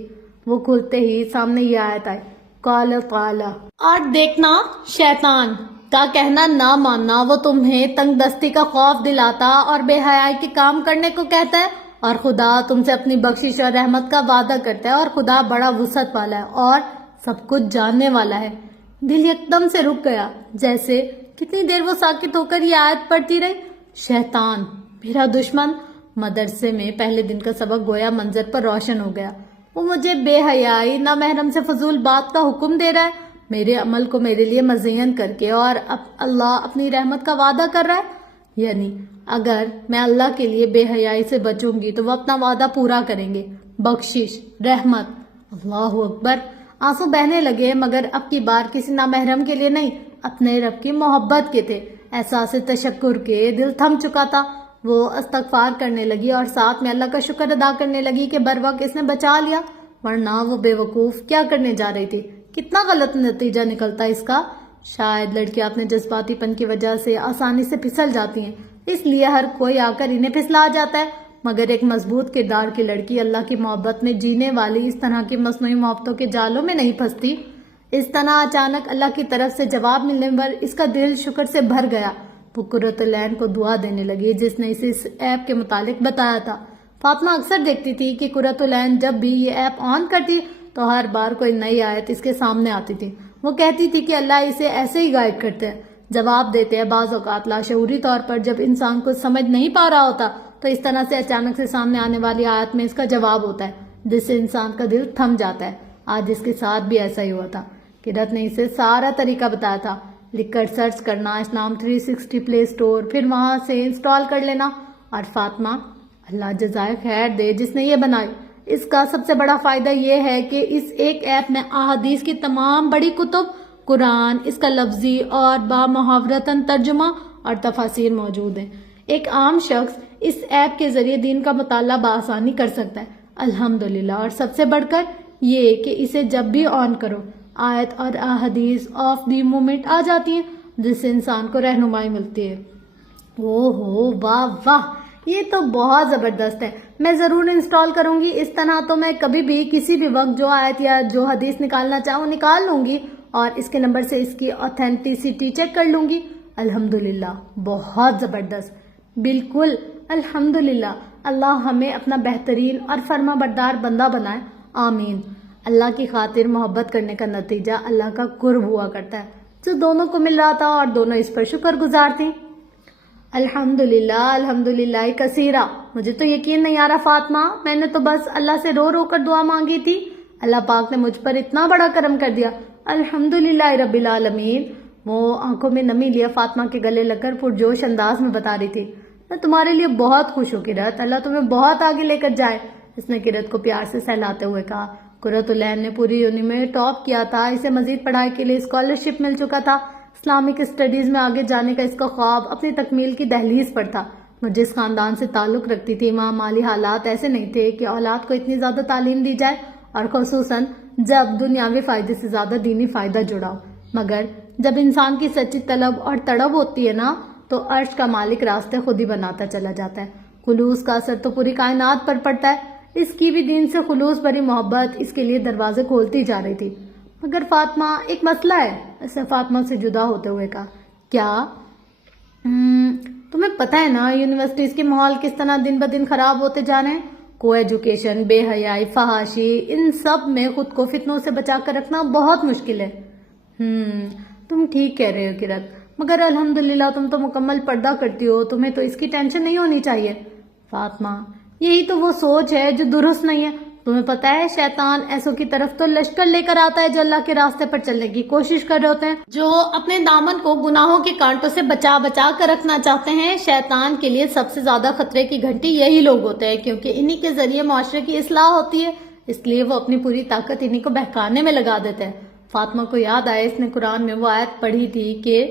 وہ کھلتے ہی سامنے یہ آیت آئی, قال اور دیکھنا شیطان کا کہنا نہ ماننا, وہ تمہیں تنگ دستی کا خوف دلاتا اور بے حیائی کے کام کرنے کو کہتا ہے, اور خدا تم سے اپنی بخشش اور رحمت کا وعدہ کرتا ہے, اور خدا بڑا وسعت والا ہے اور سب کچھ جاننے والا ہے. دل ایک دم سے رک گیا. جیسے کتنی دیر وہ ساکت ہو کر یہ آیت پڑھتی رہی. شیطان میرا دشمن. مدرسے میں پہلے دن کا سبق گویا منظر پر روشن ہو گیا. وہ مجھے بے حیائی, نہ محرم سے فضول بات کا حکم دے رہا ہے, میرے عمل کو میرے لیے مزین کر کے, اور اللہ اپنی رحمت کا وعدہ کر رہا ہے. یعنی اگر میں اللہ کے لیے بے حیائی سے بچوں گی تو وہ اپنا وعدہ پورا کریں گے. بخشش, رحمت, اللہ اکبر، آنسو بہنے لگے، مگر اب کی بار کسی نامحرم کے لیے نہیں، اپنے رب کی محبت کے تھے۔ احساس تشکر کے دل تھم چکا تھا۔ وہ استغفار کرنے لگی اور ساتھ میں اللہ کا شکر ادا کرنے لگی کہ بر وقت اس نے بچا لیا، ورنہ وہ بے وقوف کیا کرنے جا رہی تھی۔ کتنا غلط نتیجہ نکلتا اس کا۔ شاید لڑکیاں اپنے جذباتی پن کی وجہ سے آسانی سے پھسل جاتی ہیں، اس لیے ہر کوئی آ کر انہیں پھسلا جاتا ہے، مگر ایک مضبوط کردار کی لڑکی اللہ کی محبت میں جینے والی اس طرح کی مصنوعی محبتوں کے جالوں میں نہیں پھنستی۔ اس طرح اچانک اللہ کی طرف سے جواب ملنے پر اس کا دل شکر سے بھر گیا۔ وہ قرۃ العین کو دعا دینے لگی جس نے اسے اس ایپ کے متعلق بتایا تھا۔ فاطمہ اکثر دیکھتی تھی کہ قرۃ العین جب بھی یہ ایپ آن کرتی تو ہر بار کوئی نئی آیت اس کے سامنے آتی تھی۔ وہ کہتی تھی کہ اللہ اسے ایسے ہی گائیڈ کرتے ہیں، جواب دیتے ہیں۔ بعض اوقات لاشعوری طور پر جب انسان کو سمجھ نہیں پا رہا ہوتا تو اس طرح سے اچانک سے سامنے آنے والی آیت میں اس کا جواب ہوتا ہے، جس سے انسان کا دل تھم جاتا ہے۔ آج اس کے ساتھ بھی ایسا ہی ہوا تھا۔ قرۃ نے اسے سارا طریقہ بتایا تھا، لکھ کر سرچ کرنا، اسلام 360 پلے اسٹور، پھر وہاں سے انسٹال کر لینا۔ اور فاطمہ، اللہ جزائے خیر دے جس نے یہ بنائی، اس کا سب سے بڑا فائدہ یہ ہے کہ اس ایک ایپ میں احادیث کی تمام بڑی کتب، قرآن، اس کا لفظی اور بامحاورتاً ترجمہ اور تفاسیر موجود ہیں۔ ایک عام شخص اس ایپ کے ذریعے دین کا مطالعہ بآسانی کر سکتا ہے، الحمدللہ۔ اور سب سے بڑھ کر یہ کہ اسے جب بھی آن کرو آیت اور احادیث آف دی مومنٹ آ جاتی ہیں، جس سے انسان کو رہنمائی ملتی ہے۔ اوہو، واہ واہ، یہ تو بہت زبردست ہے، میں ضرور انسٹال کروں گی۔ اس طرح تو میں کبھی بھی کسی بھی وقت جو آیت یا جو حدیث نکالنا چاہوں نکال لوں گی اور اس کے نمبر سے اس کی اوتھینٹسٹی چیک کر لوں گی۔ الحمدللہ، بہت زبردست، بالکل الحمدللہ۔ اللہ ہمیں اپنا بہترین اور فرما بردار بندہ بنائے، آمین۔ اللہ کی خاطر محبت کرنے کا نتیجہ اللہ کا قرب ہوا کرتا ہے، جو دونوں کو مل رہا تھا اور دونوں اس پر شکر گزار تھیں۔ الحمدللہ الحمدللہ کثیرہ۔ مجھے تو یقین نہیں آ رہا فاطمہ، میں نے تو بس اللہ سے رو رو کر دعا مانگی تھی، اللہ پاک نے مجھ پر اتنا بڑا کرم کر دیا، الحمدللہ رب العالمین۔ وہ آنکھوں میں نمی لیے فاطمہ کے گلے لگ کر پرجوش انداز میں بتا رہی تھی، میں تمہارے لیے بہت خوش ہوں قرۃ، اللہ تمہیں بہت آگے لے کر جائے۔ اس نے قرۃ کو پیار سے سہلاتے ہوئے کہا۔ قرۃ العین نے پوری یونی میں ٹاپ کیا تھا، اسے مزید پڑھائی کے لیے اسکالرشپ مل چکا تھا، اسلامک اسٹڈیز میں آگے جانے کا اس کا خواب اپنی تکمیل کی دہلیز پر تھا۔ وہ جس خاندان سے تعلق رکھتی تھی وہاں مالی حالات ایسے نہیں تھے کہ اولاد کو اتنی زیادہ تعلیم دی جائے، اور خصوصاً جب دنیاوی فائدے سے زیادہ دینی فائدہ جڑا ہو۔ مگر جب انسان کی سچی طلب اور تڑب ہوتی ہے نا، تو عرش کا مالک راستے خود ہی بناتا چلا جاتا ہے۔ خلوص کا اثر تو پوری کائنات پر پڑتا ہے۔ اس کی بھی دین سے خلوص بھری محبت اس کے لیے دروازے کھولتی جا رہی تھی۔ مگر فاطمہ، ایک مسئلہ ہے، اسے فاطمہ سے جدا ہوتے ہوئے کہا۔ کیا؟ تمہیں پتہ ہے نا یونیورسٹیز کے ماحول کس طرح دن بدن خراب ہوتے جا رہے ہیں، کو ایجوکیشن، بے حیائی، فحاشی، ان سب میں خود کو فتنوں سے بچا کر رکھنا بہت مشکل ہے۔ تم ٹھیک کہہ رہے ہو قرۃ، مگر الحمدللہ تم تو مکمل پردہ کرتی ہو، تمہیں تو اس کی ٹینشن نہیں ہونی چاہیے۔ فاطمہ، یہی تو وہ سوچ ہے جو درست نہیں ہے۔ تمہیں پتہ ہے شیطان ایسوں کی طرف تو لشکر لے کر آتا ہے جو اللہ کے راستے پر چلنے کی کوشش کر رہے ہوتے ہیں، جو اپنے دامن کو گناہوں کے کانٹوں سے بچا بچا کر رکھنا چاہتے ہیں۔ شیطان کے لیے سب سے زیادہ خطرے کی گھنٹی یہی لوگ ہوتے ہیں، کیونکہ انہی کے ذریعے معاشرے کی اصلاح ہوتی ہے، اس لیے وہ اپنی پوری طاقت انہی کو بہکانے میں لگا دیتے ہیں۔ فاطمہ کو یاد آیا اس نے قرآن میں وہ آیت پڑھی تھی کہ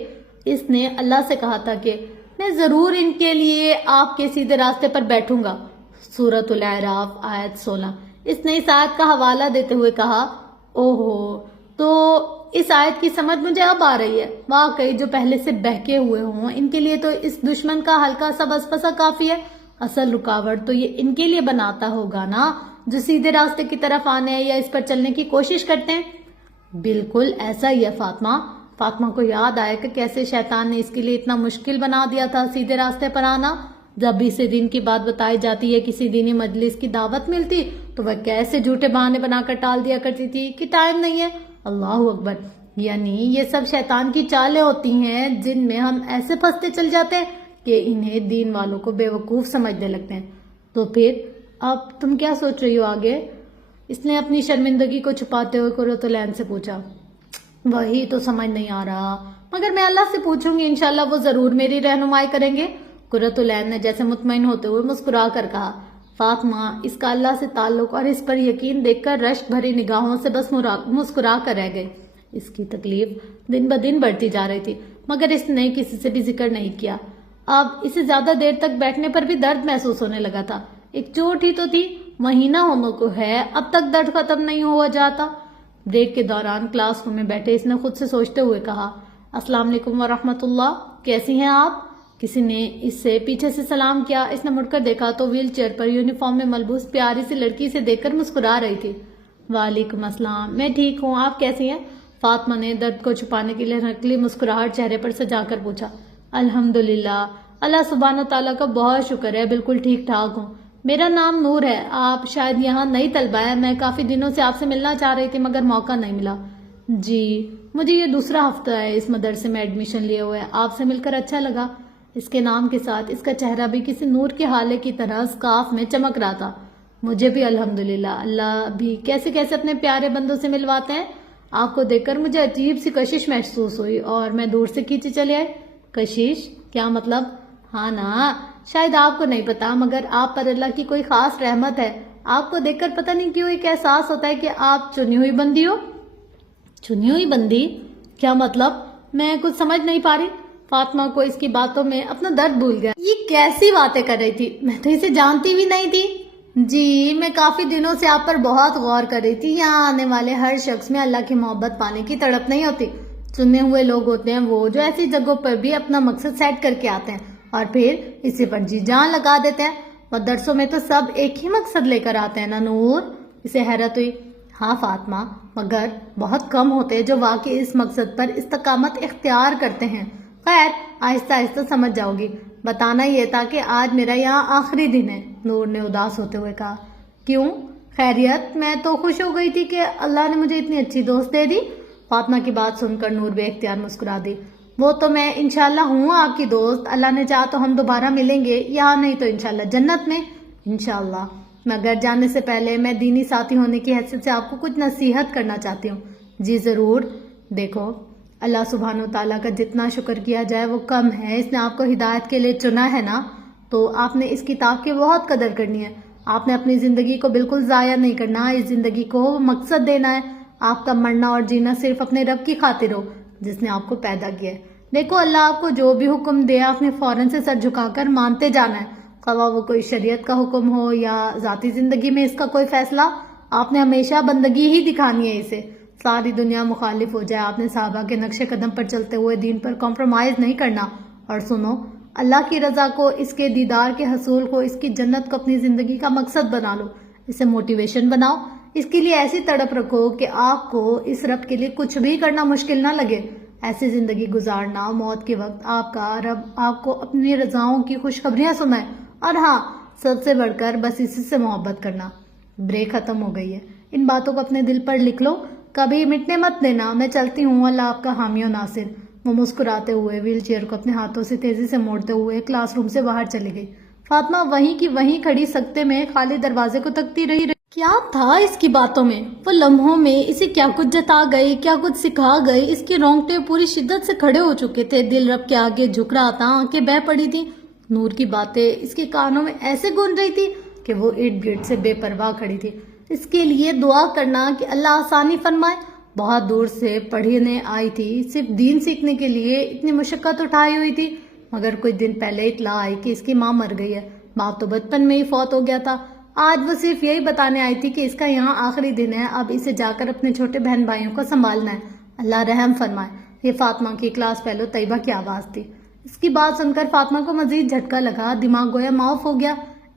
اس نے اللہ سے کہا تھا کہ میں ضرور ان کے لیے آپ کے سیدھے راستے پر بیٹھوں گا، سورۃ الاعراف آیت 16۔ اس نے اس آیت کا حوالہ دیتے ہوئے کہا، اوہو، تو اس آیت کی سمجھ مجھے اب آ رہی ہے، واقعی جو پہلے سے بہکے ہوئے ہوں ان کے لیے تو اس دشمن کا ہلکا سا وسوسہ کافی ہے، اصل رکاوٹ تو یہ ان کے لیے بناتا ہوگا نا جو سیدھے راستے کی طرف آنے یا اس پر چلنے کی کوشش کرتے ہیں۔ بالکل ایسا ہی ہے فاطمہ۔ فاطمہ کو یاد آیا کہ کیسے شیطان نے اس کے لیے اتنا مشکل بنا دیا تھا سیدھے راستے پر آنا۔ جب بھی اسے دین کی بات بتائی جاتی ہے، کسی دینی مجلس کی دعوت ملتی تو وہ کیسے جھوٹے بہانے بنا کر ٹال دیا کرتی تھی کہ ٹائم نہیں ہے۔ اللہ اکبر، یعنی یہ سب شیطان کی چالیں ہوتی ہیں جن میں ہم ایسے پھنستے چل جاتے ہیں کہ انہیں دین والوں کو بے وقوف سمجھنے لگتے ہیں۔ تو پھر اب تم کیا سوچ رہی ہو آگے؟ اس نے اپنی شرمندگی کو چھپاتے ہوئے قرۃ العین سے پوچھا۔ وہی تو سمجھ نہیں آ رہا، مگر میں اللہ سے پوچھوں گی، انشاءاللہ وہ ضرور میری رہنمائی کریں گے۔ قرۃ العین نے جیسے مطمئن ہوتے ہوئے مسکرا کر کہا۔ فاطمہ اس کا اللہ سے تعلق اور اس پر یقین دیکھ کر رشک بھری نگاہوں سے بس مسکرا کر رہ گئی۔ اس کی تکلیف دن بدن بڑھتی جا رہی تھی، مگر اس نے کسی سے بھی ذکر نہیں کیا۔ اب اسے زیادہ دیر تک بیٹھنے پر بھی درد محسوس ہونے لگا تھا۔ ایک چوٹ ہی تو تھی، مہینہ ہونے کو ہے، اب تک درد ختم نہیں ہوا جاتا۔ بریک کے دوران کلاس روم میں بیٹھے اس نے خود سے سوچتے ہوئے کہا، السلام علیکم ورحمۃ اللہ، کیسی ہیں آپ؟ کسی نے اس سے پیچھے سے سلام کیا۔ اس نے مڑ کر دیکھا تو ویل چیئر پر یونیفارم میں ملبوس پیاری سی لڑکی سے دیکھ کر مسکرا رہی تھی۔ وعلیکم السلام، میں ٹھیک ہوں، آپ کیسی ہیں؟ فاطمہ نے درد کو چھپانے کے لیے نقلی مسکراہٹ چہرے پر سجا کر پوچھا۔ الحمدللہ، اللہ سبحانہ تعالیٰ کا بہت شکر ہے، بالکل ٹھیک ٹھاک ہوں۔ میرا نام نور ہے، آپ شاید یہاں نئی طلبہ ہیں، میں کافی دنوں سے آپ سے ملنا چاہ رہی تھی مگر موقع نہیں ملا۔ جی، مجھے یہ دوسرا ہفتہ ہے اس مدرسے میں ایڈمیشن لیے ہوئے، آپ سے مل کر اچھا لگا۔ اس کے نام کے ساتھ اس کا چہرہ بھی کسی نور کے حالے کی طرح سکاف میں چمک رہا تھا۔ مجھے بھی الحمدللہ، اللہ بھی کیسے کیسے اپنے پیارے بندوں سے ملواتے ہیں۔ آپ کو دیکھ کر مجھے عجیب سی کشش محسوس ہوئی اور میں دور سے کھینچے چلے آئے۔ کشش؟ کیا مطلب؟ ہاں نا، شاید آپ کو نہیں پتا مگر آپ پر اللہ کی کوئی خاص رحمت ہے۔ آپ کو دیکھ کر پتہ نہیں کیوں ایک احساس ہوتا ہے کہ آپ چنی ہوئی بندی ہو۔ چنی ہوئی بندی؟ کیا مطلب؟ میں کچھ سمجھ نہیں پا رہی۔ فاطمہ کو اس کی باتوں میں اپنا درد بھول گیا۔ یہ کیسی باتیں کر رہی تھی؟ میں تو اسے جانتی بھی نہیں تھی۔ جی، میں کافی دنوں سے آپ پر بہت غور کر رہی تھی۔ یہاں آنے والے ہر شخص میں اللہ کی محبت پانے کی تڑپ نہیں ہوتی۔ چنے ہوئے لوگ ہوتے ہیں وہ جو ایسی جگہوں پر بھی اپنا مقصد سیٹ کر کے آتے ہیں اور پھر اسی پر جی جان لگا دیتے ہیں۔ مدرسوں میں تو سب ایک ہی مقصد لے کر آتے ہیں نا نور؟ اسے حیرت ہوئی۔ ہاں فاطمہ، مگر بہت کم ہوتے ہیں جو واقعی اس مقصد پر استقامت اختیار کرتے ہیں۔ خیر، آہستہ آہستہ سمجھ جاؤ گی۔ بتانا یہ تھا کہ آج میرا یہاں آخری دن ہے، نور نے اداس ہوتے ہوئے کہا۔ کیوں؟ خیریت؟ میں تو خوش ہو گئی تھی کہ اللہ نے مجھے اتنی اچھی دوست دے دی۔ فاطمہ کی بات سن کر نور بے اختیار مسکرا دی۔ وہ تو میں انشاءاللہ ہوں آپ کی دوست، اللہ نے چاہا تو ہم دوبارہ ملیں گے، یہاں نہیں تو انشاءاللہ جنت میں۔ انشاءاللہ۔ مگر جانے سے پہلے میں دینی ساتھی ہونے کی حیثیت سے آپ کو کچھ نصیحت کرنا چاہتی ہوں۔ جی ضرور۔ دیکھو، اللہ سبحانہ و تعالیٰ کا جتنا شکر کیا جائے وہ کم ہے۔ اس نے آپ کو ہدایت کے لیے چنا ہے نا، تو آپ نے اس کتاب کی بہت قدر کرنی ہے۔ آپ نے اپنی زندگی کو بالکل ضائع نہیں کرنا، اس زندگی کو مقصد دینا ہے۔ آپ کا مرنا اور جینا صرف اپنے رب کی خاطر ہو جس نے آپ کو پیدا کیا ہے۔ دیکھو، اللہ آپ کو جو بھی حکم دے آپ نے فوراً سے سر جھکا کر مانتے جانا ہے، خواہ وہ کوئی شریعت کا حکم ہو یا ذاتی زندگی میں اس کا کوئی فیصلہ، آپ نے ہمیشہ بندگی ہی دکھانی ہے اسے۔ ساری دنیا مخالف ہو جائے، آپ نے صحابہ کے نقش قدم پر چلتے ہوئے دین پر کمپرومائز نہیں کرنا۔ اور سنو، اللہ کی رضا کو، اس کے دیدار کے حصول کو، اس کی جنت کو اپنی زندگی کا مقصد بنا لو، اسے موٹیویشن بناؤ، اس کے لیے ایسی تڑپ رکھو کہ آپ کو اس رب کے لیے کچھ بھی کرنا مشکل نہ لگے۔ ایسی زندگی گزارنا موت کے وقت آپ کا رب آپ کو اپنی رضاؤں کی خوشخبریاں سنائے، اور ہاں، سب سے بڑھ کر بس اسی سے محبت کرنا۔ بریک ختم ہو گئی ہے، ان باتوں کو اپنے دل پر لکھ لو، کبھی مٹنے مت دینا۔ میں چلتی ہوں، اللہ آپ کا حامی و ناصر۔ وہ مسکراتے ہوئے ویل چیئر کو اپنے ہاتھوں سے تیزی سے موڑتے ہوئے کلاس روم سے باہر چلی گئی۔ فاطمہ وہیں کی وہیں کھڑی سکتے میں خالی دروازے کو تکتی رہی۔ کیا تھا اس کی باتوں میں؟ وہ لمحوں میں اسے کیا کچھ جتا گئی، کیا کچھ سکھا گئی۔ اس کے رونگٹے پوری شدت سے کھڑے ہو چکے تھے، دل رب کے آگے جھک رہا تھا، آنکھیں بہہ پڑی تھی۔ نور کی باتیں اس کے کانوں میں ایسے گونج رہی تھی کہ وہ ارد گرد سے بے پرواہ کھڑی تھی۔ اس کے لیے دعا کرنا کہ اللہ آسانی فرمائے۔ بہت دور سے پڑھنے آئی تھی، صرف دین سیکھنے کے لیے اتنی مشقت اٹھائی ہوئی تھی، مگر کچھ دن پہلے اطلاع آئی کہ اس کی ماں مر گئی ہے۔ باپ تو بچپن میں ہی فوت ہو گیا تھا۔ آج وہ صرف یہی بتانے آئی تھی کہ اس کا یہاں آخری دن ہے، اب اسے جا کر اپنے چھوٹے بہن بھائیوں کو سنبھالنا ہے، اللہ رحم فرمائے۔ یہ فاطمہ کی کلاس فیلو طیبہ کی آواز تھی۔ اس کی بات سن کر فاطمہ کو مزید جھٹکا لگا، دماغ گویا معاف ہو گیا۔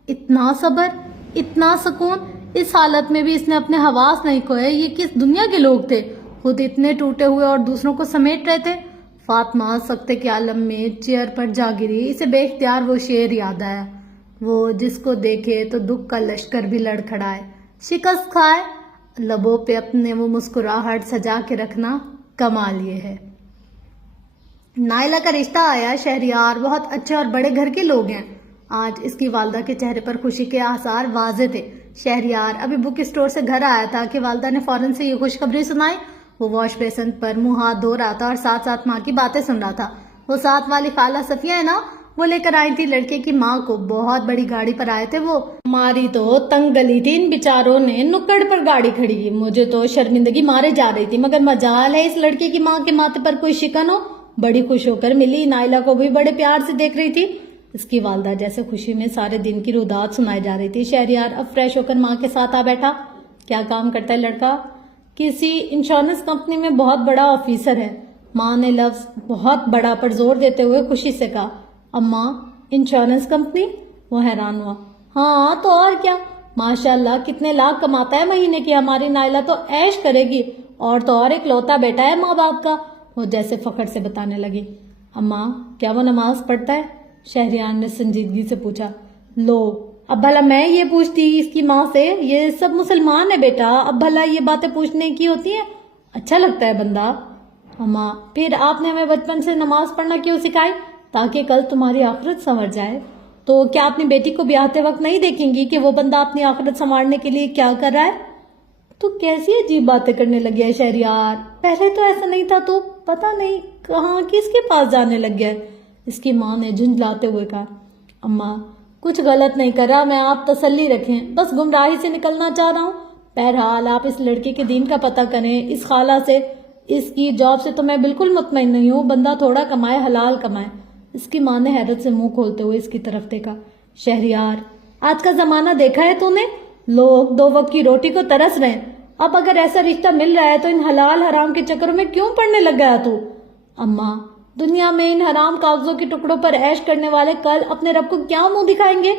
اتنا صبر، اتنا سکون، اس حالت میں بھی اس نے اپنے حواس نہیں کھوئے۔ یہ کس دنیا کے لوگ تھے؟ خود اتنے ٹوٹے ہوئے اور دوسروں کو سمیٹ رہے تھے۔ فاطمہ سکتے کے عالم میں چیئر پر جا گری۔ اسے بے اختیار وہ شعر یاد آیا، وہ جس کو دیکھے تو دکھ کا لشکر بھی لڑ کھڑائے، شکست کھائے، لبوں پہ اپنے وہ مسکراہٹ سجا کے رکھنا کمال یہ ہے۔ نائلہ کا رشتہ آیا، شہریار بہت اچھے اور بڑے گھر کے لوگ ہیں۔ آج اس کی والدہ کے چہرے پر خوشی کے آثار واضح تھے۔ شہریار ابھی بک اسٹور سے گھر آیا تھا کہ والدہ نے فوراً سے یہ خوشخبری سنائی۔ وہ واش بیسن پر منہ ہاتھ دھو رہا تھا اور ساتھ ساتھ ماں کی باتیں سن رہا تھا۔ وہ ساتھ والی خالہ صفیہ ہے نا، وہ لے کر آئی تھی لڑکے کی ماں کو، بہت بڑی گاڑی پر آئے تھے وہ۔ ہماری تو تنگ گلی تھی، ان بیچاروں نے نکڑ پر گاڑی کھڑی کی، مجھے تو شرمندگی مارے جا رہی تھی، مگر مجال ہے اس لڑکے کی ماں کے ماتھے پر کوئی شکن ہو۔ بڑی خوش ہو کر ملی، نائلہ کو بھی بڑے پیار سے دیکھ رہی تھی، اس کی والدہ جیسے خوشی میں سارے دن کی رودات سنائی جا رہی تھی۔ شہریار اب فریش ہو کر ماں کے ساتھ آ بیٹھا۔ کیا کام کرتا ہے لڑکا؟ کسی انشورنس کمپنی میں بہت بڑا آفیسر ہے۔ ماں نے لفظ بہت بڑا پر زور دیتے ہوئے خوشی سے کہا۔ اماں، انشورنس کمپنی؟ وہ حیران ہوا۔ ہاں تو اور کیا، ماشاءاللہ کتنے لاکھ کماتا ہے مہینے کی، ہماری نائلہ تو عیش کرے گی، اور تو اور ایک لوتا بیٹا ہے ماں باپ کا، وہ جیسے فخر سے بتانے لگی۔ اماں، کیا وہ نماز پڑھتا ہے؟ شہریار نے سنجیدگی سے پوچھا۔ لو، اب بھلا میں یہ پوچھتی اس کی ماں سے، یہ سب مسلمان ہے بیٹا، اب بھلا یہ باتیں پوچھنے کی ہوتی ہیں؟ اچھا لگتا ہے بندہ۔ اماں، پھر آپ نے ہمیں بچپن سے نماز پڑھنا کیوں سکھائی؟ تاکہ کل تمہاری آخرت سنور جائے۔ تو کیا اپنی بیٹی کو بیاہتے وقت نہیں دیکھیں گی کہ وہ بندہ اپنی آخرت سنوارنے کے لیے کیا کر رہا ہے؟ تو کیسی عجیب باتیں کرنے لگ گیا ہے شہریار، پہلے تو ایسا نہیں تھا، تو پتہ نہیں کہاں کس کے پاس جانے لگ گیا ہے، اس کی ماں نے جھنجھلاتے ہوئے کہا۔ اماں، کچھ غلط نہیں کر رہا میں، آپ تسلی رکھیں، بس گمراہی سے نکلنا چاہ رہا ہوں۔ بہرحال آپ اس لڑکے کے دین کا پتہ کریں، اس خالہ سے، اس کی جاب سے تو میں بالکل مطمئن نہیں ہوں، بندہ تھوڑا کمائے حلال کمائے۔ اس کی ماں نے حیرت سے منہ کھولتے ہوئے اس کی طرف دیکھا۔ شہریار، آج کا زمانہ دیکھا ہے تو نے، لوگ 2 وقت کی روٹی کو ترس رہے ہیں، اب اگر ایسا رشتہ مل رہا ہے تو ان حلال حرام کے چکروں میں کیوں پڑنے لگ گیا تو؟ اماں، دنیا میں ان حرام کاغذوں کے ٹکڑوں پر عیش کرنے والے کل اپنے رب کو کیا منہ دکھائیں گے؟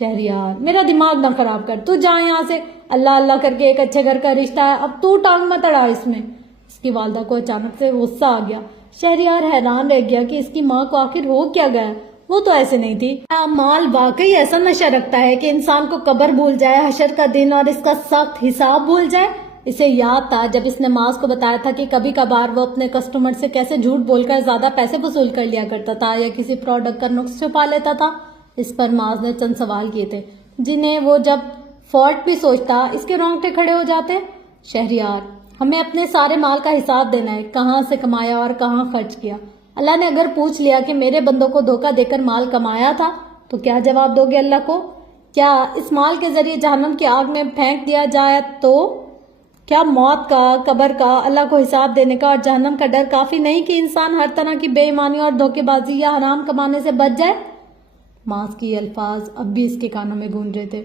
شہریار، میرا دماغ نہ خراب کر، تو جا یہاں سے، اللہ اللہ کر کے ایک اچھے گھر کا رشتہ ہے، اب تو ٹانگ مت اڑا اس میں۔ اس کی والدہ کو اچانک سے غصہ آ گیا۔ شہریار حیران رہ گیا کہ اس کی ماں کو آخر ہو کیا گیا، وہ تو ایسے نہیں تھی۔ مال واقعی ایسا نشہ رکھتا ہے کہ انسان کو قبر بھول جائے، حشر کا دن اور اس کا سخت حساب بھول جائے۔ اسے یاد تھا جب اس نے معاذ کو بتایا تھا کہ کبھی کبھار وہ اپنے کسٹمر سے کیسے جھوٹ بول کر زیادہ پیسے وصول کر لیا کرتا تھا یا کسی پروڈکٹ کا نقص چھپا لیتا تھا۔ اس پر معاذ نے چند سوال کیے تھے جنہیں وہ جب فالٹ بھی سوچتا اس کے رونگٹے کھڑے ہو جاتے۔ شہریار، ہمیں اپنے سارے مال کا حساب دینا ہے، کہاں سے کمایا اور کہاں خرچ کیا۔ اللہ نے اگر پوچھ لیا کہ میرے بندوں کو دھوکہ دے کر مال کمایا تھا تو کیا جواب دو گے اللہ کو؟ کیا اس مال کے ذریعے جہنم کی آگ میں پھینک دیا جائے تو؟ کیا موت کا، قبر کا، اللہ کو حساب دینے کا اور جہنم کا ڈر کافی نہیں کہ انسان ہر طرح کی بے ایمانی اور دھوکے بازی یا حرام کمانے سے بچ جائے؟ معاذ کی الفاظ اب بھی اس کے کانوں میں گونج رہے تھے۔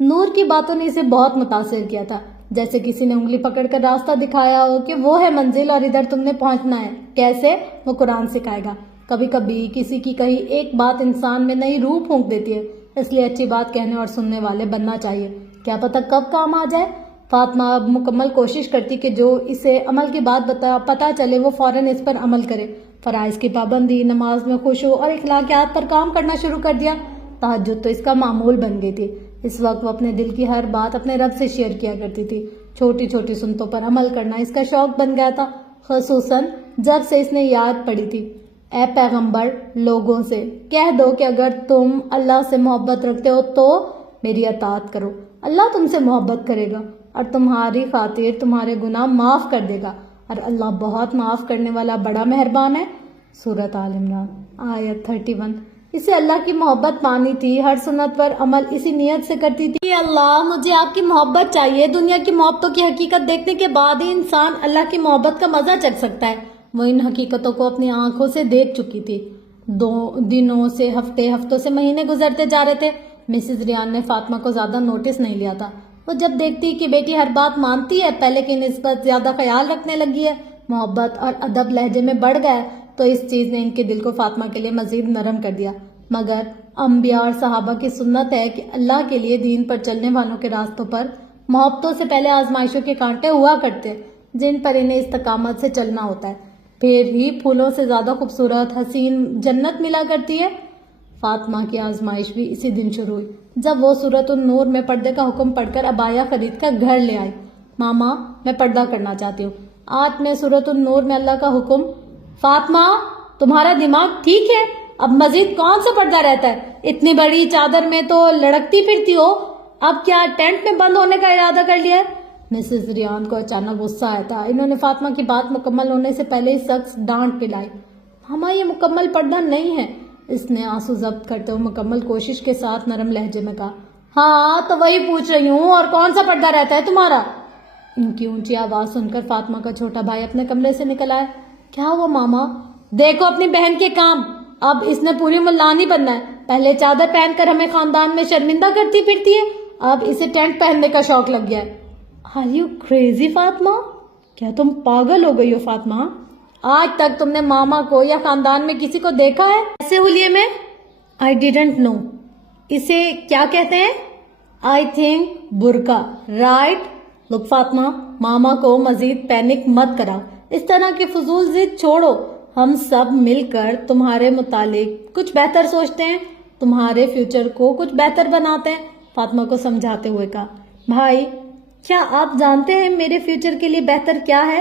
نور کی باتوں نے اسے بہت متاثر کیا تھا، جیسے کسی نے انگلی پکڑ کر راستہ دکھایا ہو کہ وہ ہے منزل اور ادھر تم نے پہنچنا ہے۔ کیسے؟ وہ قرآن سکھائے گا۔ کبھی کبھی کسی کی کہی ایک بات انسان میں نئی روح پھونک دیتی ہے، اس لیے اچھی بات کہنے اور سننے والے بننا چاہیے، کیا پتہ کب کام آ جائے۔ فاطمہ اب مکمل کوشش کرتی کہ جو اسے عمل کی بات پتہ چلے وہ فوراً اس پر عمل کرے۔ فرائض کی پابندی، نماز میں خشوع اور اخلاقیات پر کام کرنا شروع کر دیا۔ تہجد تو اس کا معمول بن گئی تھی۔ اس وقت وہ اپنے دل کی ہر بات اپنے رب سے شیئر کیا کرتی تھی۔ چھوٹی چھوٹی سنتوں پر عمل کرنا اس کا شوق بن گیا تھا، خصوصاً جب سے اس نے یاد پڑھی تھی۔ اے پیغمبر، لوگوں سے کہہ دو کہ اگر تم اللہ سے محبت رکھتے ہو تو میری اطاعت کرو، اللہ تم سے محبت کرے گا اور تمہاری خاطر تمہارے گناہ معاف کر دے گا، اور اللہ بہت معاف کرنے والا بڑا مہربان ہے۔ سورۃ آل عمران آیت 31۔ اسے اللہ کی محبت پانی تھی، ہر سنت پر عمل اسی نیت سے کرتی تھی کہ اللہ مجھے آپ کی محبت چاہیے۔ دنیا کی محبتوں کی حقیقت دیکھنے کے بعد ہی انسان اللہ کی محبت کا مزہ چکھ سکتا ہے۔ وہ ان حقیقتوں کو اپنی آنکھوں سے دیکھ چکی تھی۔ دنوں سے ہفتوں سے مہینے گزرتے جا رہے تھے۔ مسز ریان نے فاطمہ کو زیادہ نوٹس نہیں لیا تھا۔ وہ جب دیکھتی کہ بیٹی ہر بات مانتی ہے، پہلے کی نسبت زیادہ خیال رکھنے لگی ہے، محبت اور ادب لہجے میں بڑھ گیا ہے، تو اس چیز نے ان کے دل کو فاطمہ کے لیے مزید نرم کر دیا۔ مگر انبیاء اور صحابہ کی سنت ہے کہ اللہ کے لیے دین پر چلنے والوں کے راستوں پر محبتوں سے پہلے آزمائشوں کے کانٹے ہوا کرتے، جن پر انہیں استقامت سے چلنا ہوتا ہے، پھر ہی پھولوں سے زیادہ خوبصورت حسین جنت ملا کرتی ہے۔ فاطمہ کی آزمائش بھی اسی دن شروع ہوئی جب وہ سورۃ النور میں پردے کا حکم پڑھ کر عبایا خرید کر گھر لے آئی۔ ماما، میں پردہ کرنا چاہتی ہوں۔ آج میں سورۃ النور میں اللہ کا حکم۔ فاطمہ، تمہارا دماغ ٹھیک ہے؟ اب مزید کون سا پردہ رہتا ہے؟ اتنی بڑی چادر میں تو لڑکتی پھرتی ہو، اب کیا ٹینٹ میں بند ہونے کا ارادہ کر لیا ہے؟ مسز ریان کو اچانک غصہ آیا تھا۔ انہوں نے فاطمہ کی بات مکمل ہونے سے پہلے ہی سخت ڈانٹ پلائی۔ ماما، یہ مکمل پردہ نہیں ہے، اس نے آنسو ضبط کرتے ہوئے مکمل کوشش کے ساتھ نرم لہجے میں کہا۔ ہاں تو وہی پوچھ رہی ہوں، اور کون سا پردہ رہتا ہے تمہارا؟ ان کی اونچی آواز سن کر فاطمہ کا چھوٹا بھائی اپنے کمرے سے نکل آیا۔ کیا ہوا ماما؟ دیکھو اپنی بہن کے کام، اب اس نے پوری ملانی بننا ہے۔ پہلے چادر پہن کر ہمیں خاندان میں شرمندہ کرتی پھرتی ہے، اب اسے ٹینٹ پہننے کا شوق لگ گیا ہے۔ Are you crazy Fatima? کیا تم پاگل ہو گئی ہو فاطمہ؟ آج تک تم نے ماما کو یا خاندان میں کسی کو دیکھا ہے ایسے ہولیے میں؟ I didn't know۔ اسے کیا کہتے ہیں؟ I think برقع، رائٹ؟ لک فاطمہ، ماما کو مزید پینک مت کرا، اس طرح کی فضول ضد چھوڑو، ہم سب مل کر تمہارے متعلق کچھ بہتر سوچتے ہیں، تمہارے فیوچر کو کچھ بہتر بناتے ہیں، فاطمہ کو سمجھاتے ہوئے کہا۔ بھائی، کیا آپ جانتے ہیں میرے فیوچر کے لیے بہتر کیا ہے؟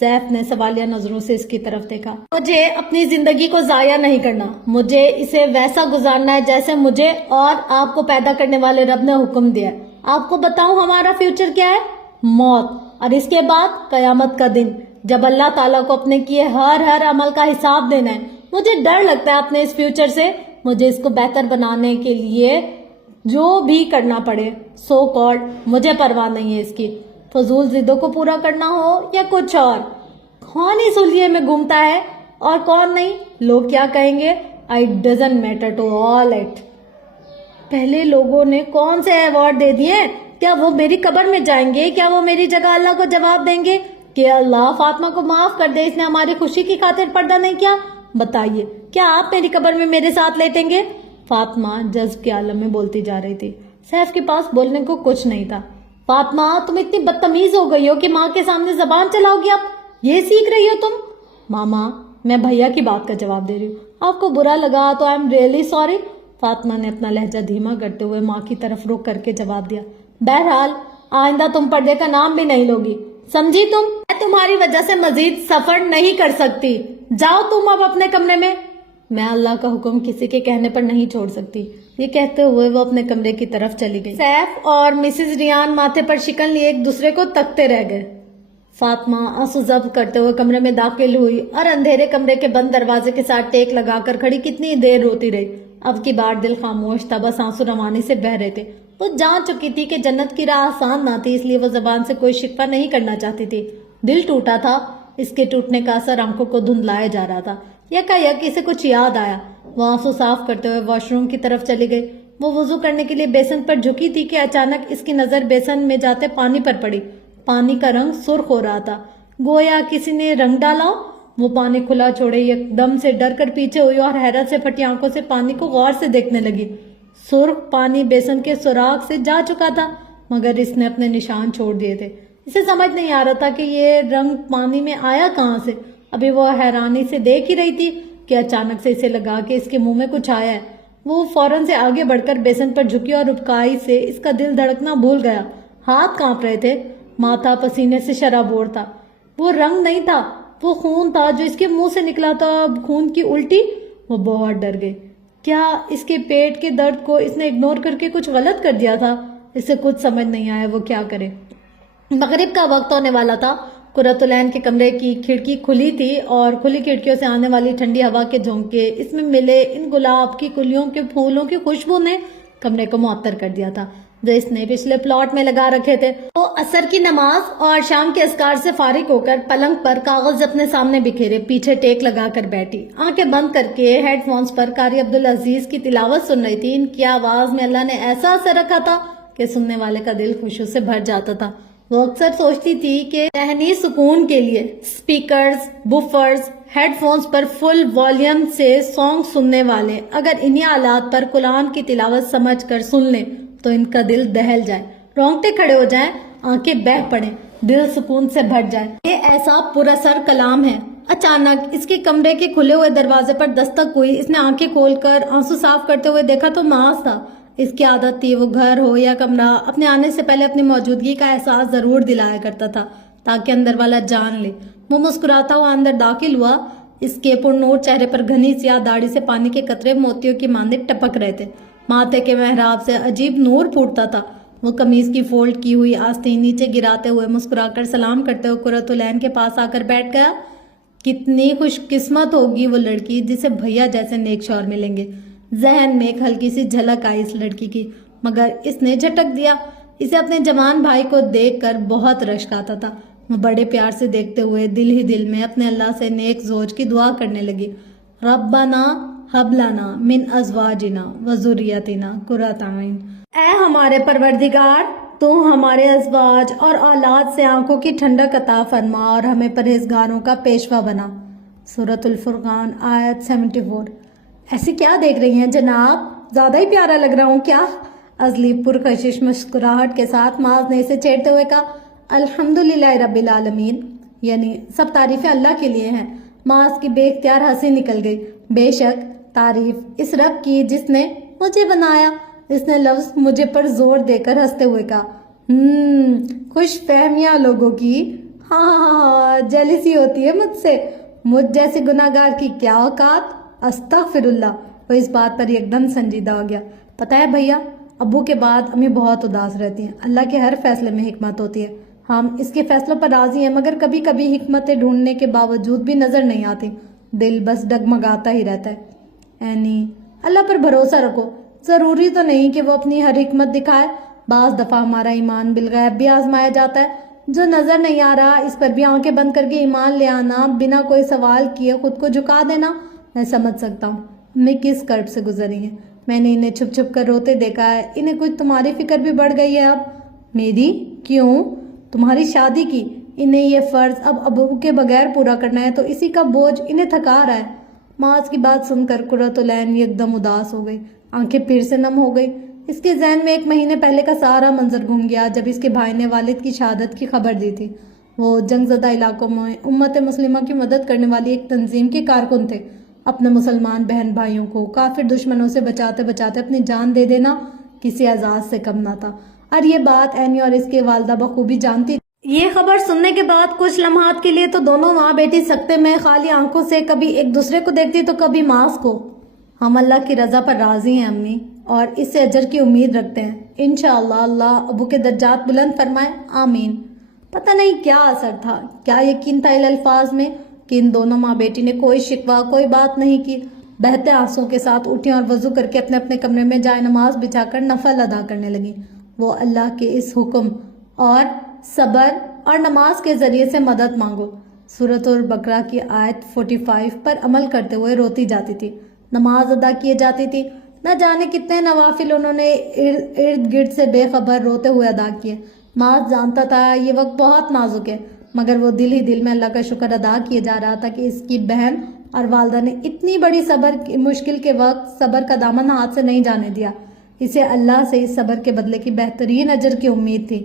سیف نے سوالیہ نظروں سے اس کی طرف دیکھا۔ مجھے اپنی زندگی کو ضائع نہیں کرنا، مجھے اسے ویسا گزارنا ہے جیسے مجھے اور آپ کو پیدا کرنے والے رب نے حکم دیا ہے۔ آپ کو بتاؤں ہمارا فیوچر کیا ہے؟ موت، اور اس کے بعد قیامت کا دن، جب اللہ تعالیٰ کو اپنے کیے ہر عمل کا حساب دینا ہے۔ مجھے ڈر لگتا ہے اپنے اس فیوچر سے، مجھے اس کو بہتر بنانے کے لیے جو بھی کرنا پڑے، سو کالڈ مجھے پرواہ نہیں ہے اس کی، فضول ضدوں کو پورا کرنا ہو یا کچھ اور۔ کون اس حلیے میں گھومتا ہے اور کون نہیں، لوگ کیا کہیں گے، I doesn't matter to all it۔ پہلے لوگوں نے کون سے ایوارڈ دے دیے؟ کیا وہ میری قبر میں جائیں گے؟ کیا وہ میری جگہ اللہ کو جواب دیں گے کہ اللہ فاطمہ کو معاف کر دے، اس نے ہماری خوشی کی خاطر پردہ نہیں کیا؟ بتائیے، کیا آپ میری قبر میں میرے ساتھ لیٹیں گے؟ فاطمہ جذب کے عالم میں بولتی جا رہی تھی، سیف کے پاس بولنے کو کچھ نہیں تھا۔ فاطمہ، تم اتنی بدتمیز ہو گئی ہو کہ ماں کے سامنے زبان چلاؤ گی، اب یہ سیکھ رہی ہو تم؟ ماما، میں بھیا کی بات کا جواب دے رہی ہوں، آپ کو برا لگا تو I am really sorry. Fatima نے اپنا لہجہ دھیما کرتے ہوئے ماں کی طرف رخ کر کے جواب دیا۔ بہرحال آئندہ تم پردے کا نام بھی نہیں لوگی، سمجھی تم؟ میں تمہاری وجہ سے مزید سفر نہیں کر سکتی، جاؤ تم اب اپنے کمرے میں۔ میں اللہ کا حکم کسی کے کہنے پر نہیں چھوڑ سکتی، یہ کہتے ہوئے وہ اپنے کمرے کی طرف چلی گئی۔ سیف اور مسز ریان ماتھے پر شکن لیے ایک دوسرے کو تکتے رہ گئے۔ فاطمہ آنسو ضبط کرتے ہوئے کمرے میں داخل ہوئی اور اندھیرے کمرے کے بند دروازے کے ساتھ ٹیک لگا کر کھڑی کتنی دیر روتی رہی۔ اب کی بار دل خاموش تھا، بس آنسو روانی سے بہہ رہے تھے۔ وہ جان چکی تھی کہ جنت کی راہ آسان نہ تھی، اس لیے وہ زبان سے کوئی شکوہ نہیں کرنا چاہتی تھی۔ دل ٹوٹا تھا، اس کے ٹوٹنے کا اثر آنکھوں کو دھندلایا جا رہا تھا۔ یکایک اسے کچھ یاد آیا، وہ آنسو صاف کرتے ہوئے واش روم کی طرف چلی گئی۔ وہ وضو کرنے کے لیے بیسن پر جھکی تھی کہ اچانک اس کی نظر بیسن میں جاتے پانی پر پڑی۔ پانی کا رنگ سرخ ہو رہا تھا، گویا کسی نے رنگ ڈالا۔ وہ پانی کھلا چھوڑے ایک دم سے ڈر کر پیچھے ہوئی اور حیرت سے پھٹی آنکھوں سے پانی کو غور سے دیکھنے لگی۔ سرخ پانی بیسن کے سوراخ سے جا چکا تھا، مگر اس نے اپنے نشان چھوڑ دیے تھے۔ اسے سمجھ نہیں آ رہا تھا کہ یہ رنگ پانی میں آیا کہاں سے۔ ابھی وہ حیرانی سے دیکھ ہی رہی تھی کہ اچانک سے اسے لگا کہ اس کے منہ میں کچھ آیا ہے۔ وہ فوراً سے آگے بڑھ کر بیسن پر جھکی اور ربکائی سے اس کا دل دھڑکنا بھول گیا۔ ہاتھ کانپ رہے تھے، ماتھا پسینے سے شرابور تھا۔ وہ رنگ نہیں تھا، وہ خون تھا جو اس کے منہ سے نکلا تھا۔ خون کی الٹی۔ وہ بہت ڈر گئی۔ کیا اس کے پیٹ کے درد کو اس نے اگنور کر کے کچھ غلط کر دیا تھا؟ اسے کچھ سمجھ نہیں آیا وہ کیا کرے۔ مغرب کا وقت ہونے والا تھا۔ قرۃ العین کے کمرے کی کھڑکی کھلی تھی اور کھلی کھڑکیوں سے آنے والی ٹھنڈی ہوا کے جھونکے، اس میں ملے ان گلاب کی کلیوں کے پھولوں کی خوشبو نے کمرے کو معطر کر دیا تھا جو اس نے پچھلے پلاٹ میں لگا رکھے تھے۔ وہ عصر کی نماز اور شام کے اذکار سے فارغ ہو کر پلنگ پر کاغذ اپنے سامنے بکھیرے پیچھے ٹیک لگا کر بیٹھی، آنکھیں بند کر کے ہیڈ فونز پر قاری عبدالعزیز کی تلاوت سن رہی تھی۔ ان کی آواز میں اللہ نے ایسا اثر رکھا تھا کہ سننے والے کا دل خوشیوں سے بھر جاتا تھا۔ وہ اکثر سوچتی تھی کہ ذہنی سکون کے لیے سپیکرز، بفرز، ہیڈ فونز پر فل والیوم سے سانگ سننے والے اگر انہی آلات پر قرآن کی تلاوت سمجھ کر سن لیں تو ان کا دل دہل جائے، رونگٹے کھڑے ہو جائیں، آنکھیں بہہ پڑیں، دل سکون سے بھر جائے۔ یہ ایسا پر اثر کلام ہے۔ اچانک اس کے کمرے کے کھلے ہوئے دروازے پر دستک ہوئی۔ اس نے آنکھیں کھول کر آنسو صاف کرتے ہوئے دیکھا تو محاذ تھا۔ اس کی عادت تھی وہ گھر ہو یا کمرہ اپنے آنے سے پہلے اپنی موجودگی کا احساس ضرور دلایا کرتا تھا تاکہ اندر والا جان لے۔ وہ مسکراتا ہوا اندر داخل ہوا۔ اس کے پرنور چہرے پر گھنی سیاہ داڑھی سے پانی کے قطرے موتیوں کی مانند ٹپک رہے تھے۔ ماتھے کے محراب سے عجیب نور پھوٹتا تھا۔ وہ قمیض کی فولڈ کی ہوئی آستین نیچے گراتے ہوئے مسکرا کر سلام کرتے ہوئے قرۃ العین کے پاس آ کر بیٹھ گیا۔ کتنی خوش قسمت ہوگی وہ لڑکی جسے بھیا جیسے نیک شوہر ملیں گے۔ ذہن میں ایک ہلکی سی جھلک آئی اس لڑکی کی، مگر اس نے جھٹک دیا۔ اسے اپنے جوان بھائی کو دیکھ کر بہت رشک آتا تھا۔ وہ بڑے پیار سے دیکھتے ہوئے دل ہی دل میں اپنے اللہ سے نیک زوج کی دعا کرنے لگی۔ ربنا ہب لنا من ازواجنا وذریتنا قرۃ اعین، اے ہمارے پروردگار تو ہمارے ازواج اور اولاد سے آنکھوں کی ٹھنڈک عطا فرما اور ہمیں پرہیزگاروں کا پیشوا بنا۔ سورۃ الفرقان آیت 74۔ ایسی کیا دیکھ رہی ہیں جناب؟ زیادہ ہی پیارا لگ رہا ہوں کیا؟ ازلی پرکشش مسکراہٹ کے ساتھ معاذ نے اسے چھیڑتے ہوئے کہا، الحمدللہ رب العالمین، یعنی سب تعریفیں اللہ کے لیے ہیں۔ معاذ کی بے اختیار ہنسی نکل گئی۔ بے شک تعریف اس رب کی جس نے مجھے بنایا۔ اس نے لفظ مجھے پر زور دے کر ہنستے ہوئے کہا، خوش فہمیاں لوگوں کی، ہاں جیلسی ہوتی ہے مجھ سے، مجھ جیسے گناہگار کی کیا اوقات، استغفر اللہ۔ وہ اس بات پر ایک دم سنجیدہ ہو گیا۔ پتہ ہے بھیا، ابو کے بعد امی بہت اداس رہتی ہیں۔ اللہ کے ہر فیصلے میں حکمت ہوتی ہے، ہم اس کے فیصلوں پر راضی ہیں، مگر کبھی کبھی حکمتیں ڈھونڈنے کے باوجود بھی نظر نہیں آتی، دل بس ڈگمگاتا ہی رہتا ہے۔ اینی اللہ پر بھروسہ رکھو، ضروری تو نہیں کہ وہ اپنی ہر حکمت دکھائے، بعض دفعہ ہمارا ایمان بالغیب بھی آزمایا جاتا ہے، جو نظر نہیں آ رہا اس پر بھی آنکھیں بند کر کے ایمان لے آنا، بنا کوئی سوال کیے خود کو جھکا دینا۔ میں سمجھ سکتا ہوں میں کس کرب سے گزری ہیں، میں نے انہیں چھپ چھپ کر روتے دیکھا ہے، انہیں کچھ تمہاری فکر بھی بڑھ گئی ہے اب۔ میری؟ کیوں؟ تمہاری شادی کی، انہیں یہ فرض اب ابو کے بغیر پورا کرنا ہے، تو اسی کا بوجھ انہیں تھکا رہا ہے۔ معاذ کی بات سن کر قرۃ العین ایک دم اداس ہو گئی، آنکھیں پھر سے نم ہو گئی۔ اس کے ذہن میں 1 مہینے پہلے کا سارا منظر گھوم گیا جب اس کے بھائی نے والد کی شہادت کی خبر دی تھی۔ وہ جنگ زدہ علاقوں میں امت مسلمہ کی مدد کرنے والی ایک تنظیم کے کارکن تھے۔ اپنے مسلمان بہن بھائیوں کو کافر دشمنوں سے بچاتے بچاتے اپنی جان دے دینا کسی اعزاز سے کم نہ تھا، اور یہ بات اینی اور اس کے والدہ بخوبی جانتی تھی۔ یہ خبر سننے کے بعد کچھ لمحات کے لیے تو دونوں ماں بیٹی سکتے میں خالی آنکھوں سے کبھی ایک دوسرے کو دیکھتی تو کبھی معاذ کو۔ ہم اللہ کی رضا پر راضی ہیں امی، اور اس سے اجر کی امید رکھتے ہیں، انشاءاللہ اللہ ابو کے درجات بلند فرمائے، آمین۔ پتہ نہیں کیا اثر تھا، کیا یقین تھا ان الفاظ میں کہ ان دونوں ماں بیٹی نے کوئی شکوہ کوئی بات نہیں کی۔ بہتے آنسوں کے ساتھ اٹھیں اور وضو کر کے اپنے اپنے کمرے میں جائے نماز بچھا کر نفل ادا کرنے لگیں۔ وہ اللہ کے اس حکم اور صبر اور نماز کے ذریعے سے مدد مانگو۔ سورۃ البقرہ کی آیت 45 پر عمل کرتے ہوئے روتی جاتی تھی، نماز ادا کیے جاتی تھی، نہ جانے کتنے نوافل انہوں نے ارد گرد سے بے خبر روتے ہوئے ادا کیے۔ معاذ جانتا تھا یہ وقت بہت نازک ہے، مگر وہ دل ہی دل میں اللہ کا شکر ادا کیے جا رہا تھا کہ اس کی بہن اور والدہ نے اتنی بڑی مشکل کے وقت صبر کا دامن ہاتھ سے نہیں جانے دیا۔ اسے اللہ سے اس صبر کے بدلے کی بہترین اجر کی امید تھی۔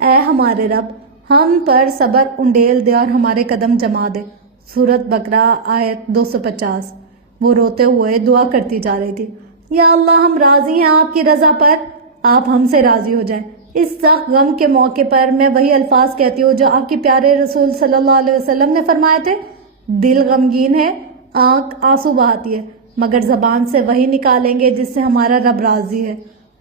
اے ہمارے رب، ہم پر صبر انڈیل دے اور ہمارے قدم جما دے۔ سورۃ بقرہ آیت 250۔ وہ روتے ہوئے دعا کرتی جا رہی تھی، یا اللہ ہم راضی ہیں آپ کی رضا پر، آپ ہم سے راضی ہو جائیں۔ اس سخت غم کے موقع پر میں وہی الفاظ کہتی ہوں جو آپ کے پیارے رسول صلی اللہ علیہ وسلم نے فرمائے تھے، دل غمگین ہے، آنکھ آنسو بہاتی ہے، مگر زبان سے وہی نکالیں گے جس سے ہمارا رب راضی ہے۔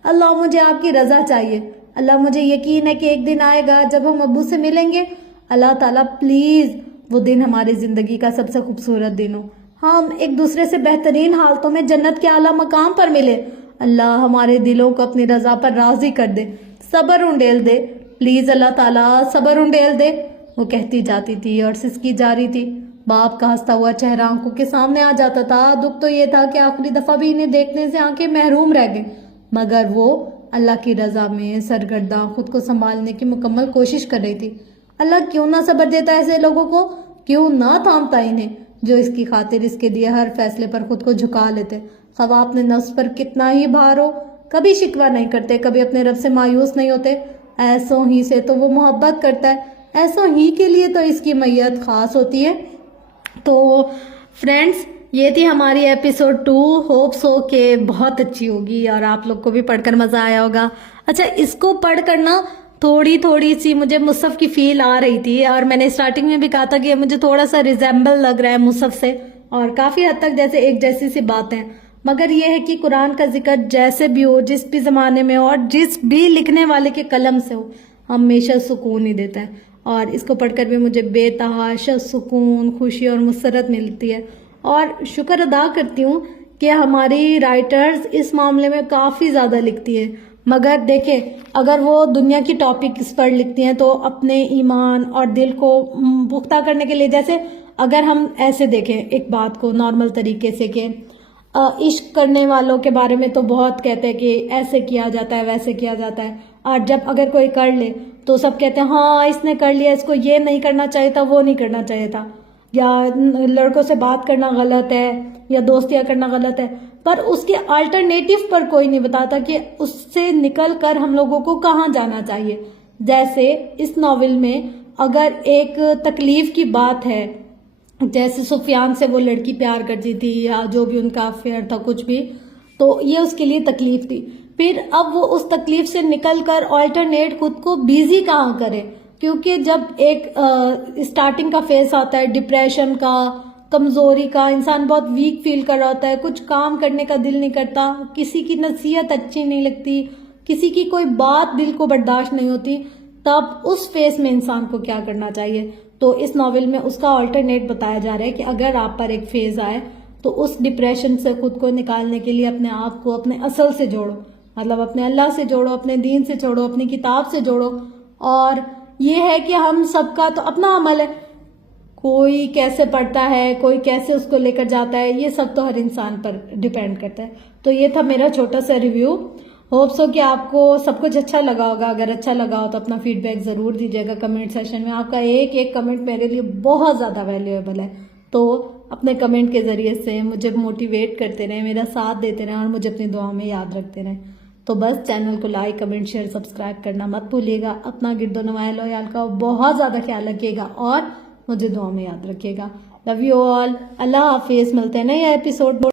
اللہ مجھے آپ کی رضا چاہیے، اللہ مجھے یقین ہے کہ ایک دن آئے گا جب ہم ابو سے ملیں گے۔ اللہ تعالیٰ پلیز وہ دن ہماری زندگی کا سب سے خوبصورت دن ہو، ہم ایک دوسرے سے بہترین حالتوں میں جنت کے اعلیٰ مقام پر ملے۔ اللہ ہمارے دلوں کو اپنی رضا پر راضی کر دے، صبر انڈیل دے، پلیز اللہ تعالیٰ صبر انڈیل دے۔ وہ کہتی جاتی تھی اور سسکی جا رہی تھی۔ باپ کا ہنستا ہوا چہرہ آنکھوں کے سامنے آ جاتا تھا۔ دکھ تو یہ تھا کہ آخری دفعہ بھی انہیں دیکھنے سے آنکھیں محروم رہ گئیں، مگر وہ اللہ کی رضا میں سرگرداں خود کو سنبھالنے کی مکمل کوشش کر رہی تھی۔ اللہ کیوں نہ صبر دیتا ایسے لوگوں کو، کیوں نہ تھامتا انہیں جو اس کی خاطر اس کے دیے ہر فیصلے پر خود کو جھکا لیتے، خواہ اپنے نفس پر کتنا ہی بھار ہو، کبھی شکوہ نہیں کرتے، کبھی اپنے رب سے مایوس نہیں ہوتے۔ ایسوں ہی سے تو وہ محبت کرتا ہے، ایسوں ہی کے لیے تو اس کی میت خاص ہوتی ہے۔ تو فرینڈز، یہ تھی ہماری ایپیسوڈ 2، ہوپ سو کہ بہت اچھی ہوگی اور آپ لوگ کو بھی پڑھ کر مزہ آیا ہوگا۔ اچھا، اس کو پڑھ کر نا تھوڑی سی مجھے مصحف کی فیل آ رہی تھی، اور میں نے اسٹارٹنگ میں بھی کہا تھا کہ مجھے تھوڑا سا ریزیمبل لگ رہا ہے مصحف سے، اور کافی حد تک جیسے ایک جیسی سی باتیں، مگر یہ ہے کہ قرآن کا ذکر جیسے بھی ہو، جس بھی زمانے میں ہو، اور جس بھی لکھنے والے کے قلم سے ہو، ہمیشہ سکون ہی دیتا ہے اور اس کو پڑھ کر بھی مجھے بے تحاشا سکون، خوشی اور مسرت ملتی ہے، اور شکر ادا کرتی ہوں کہ ہماری رائٹرز اس معاملے میں کافی زیادہ لکھتی ہے. مگر دیکھیں اگر وہ دنیا کی ٹاپکس پر لکھتی ہیں تو اپنے ایمان اور دل کو پختہ کرنے کے لیے، جیسے اگر ہم ایسے دیکھیں ایک بات کو نارمل طریقے سے کہ عشق کرنے والوں کے بارے میں تو بہت کہتے ہیں کہ ایسے کیا جاتا ہے ویسے کیا جاتا ہے، اور جب اگر کوئی کر لے تو سب کہتے ہیں ہاں اس نے کر لیا، اس کو یہ نہیں کرنا چاہیے تھا، وہ نہیں کرنا چاہیے تھا، یا لڑکوں سے بات کرنا غلط ہے یا دوستیاں کرنا غلط ہے. پر اس کے آلٹرنیٹیو پر کوئی نہیں بتاتا کہ اس سے نکل کر ہم لوگوں کو کہاں جانا چاہیے. جیسے اس ناول میں اگر ایک تکلیف کی بات ہے، جیسے سفیان سے وہ لڑکی پیار کرتی تھی یا جو بھی ان کا افیئر تھا کچھ بھی، تو یہ اس کے لیے تکلیف تھی. پھر اب وہ اس تکلیف سے نکل کر آلٹرنیٹ خود کو بیزی کہاں کرے، کیونکہ جب ایک اسٹارٹنگ کا فیز آتا ہے ڈپریشن کا، کمزوری کا، انسان بہت ویک فیل کر رہا ہوتا ہے، کچھ کام کرنے کا دل نہیں کرتا، کسی کی نصیحت اچھی نہیں لگتی، کسی کی کوئی بات دل کو برداشت نہیں ہوتی، تب اس فیز میں انسان کو کیا کرنا چاہیے. تو اس ناول میں اس کا آلٹرنیٹ بتایا جا رہا ہے کہ اگر آپ پر ایک فیز آئے تو اس ڈپریشن سے خود کو نکالنے کے لیے اپنے آپ کو اپنے اصل سے جوڑو، مطلب اپنے اللہ سے جوڑو، اپنے دین سے جوڑو، اپنی کتاب سے جوڑو. اور یہ ہے کہ ہم سب کا تو اپنا عمل ہے، کوئی کیسے پڑھتا ہے، کوئی کیسے اس کو لے کر جاتا ہے، یہ سب تو ہر انسان پر ڈیپینڈ کرتا ہے. تو یہ تھا میرا چھوٹا سا ریویو. ہوپ سو کہ آپ کو سب کچھ اچھا لگا ہوگا. اگر اچھا لگا ہو تو اپنا فیڈ بیک ضرور دیجیے گا کمنٹ سیشن میں. آپ کا ایک ایک کمنٹ میرے لیے بہت زیادہ ویلیویبل ہے، تو اپنے کمنٹ کے ذریعے سے مجھے موٹیویٹ کرتے رہیں، میرا ساتھ دیتے رہیں اور مجھے اپنی دعاؤں میں یاد رکھتے رہیں. تو بس چینل کو لائک، کمنٹ، شیئر، سبسکرائب کرنا مت بھولیے گا. اپنا گرد و نواح اہل و عیال کا بہت زیادہ خیال رکھیے گا اور مجھے دعاؤں میں یاد رکھیے گا. Love you all. اللہ حافظ. ملتے ہیں نئے ایپیسوڈ.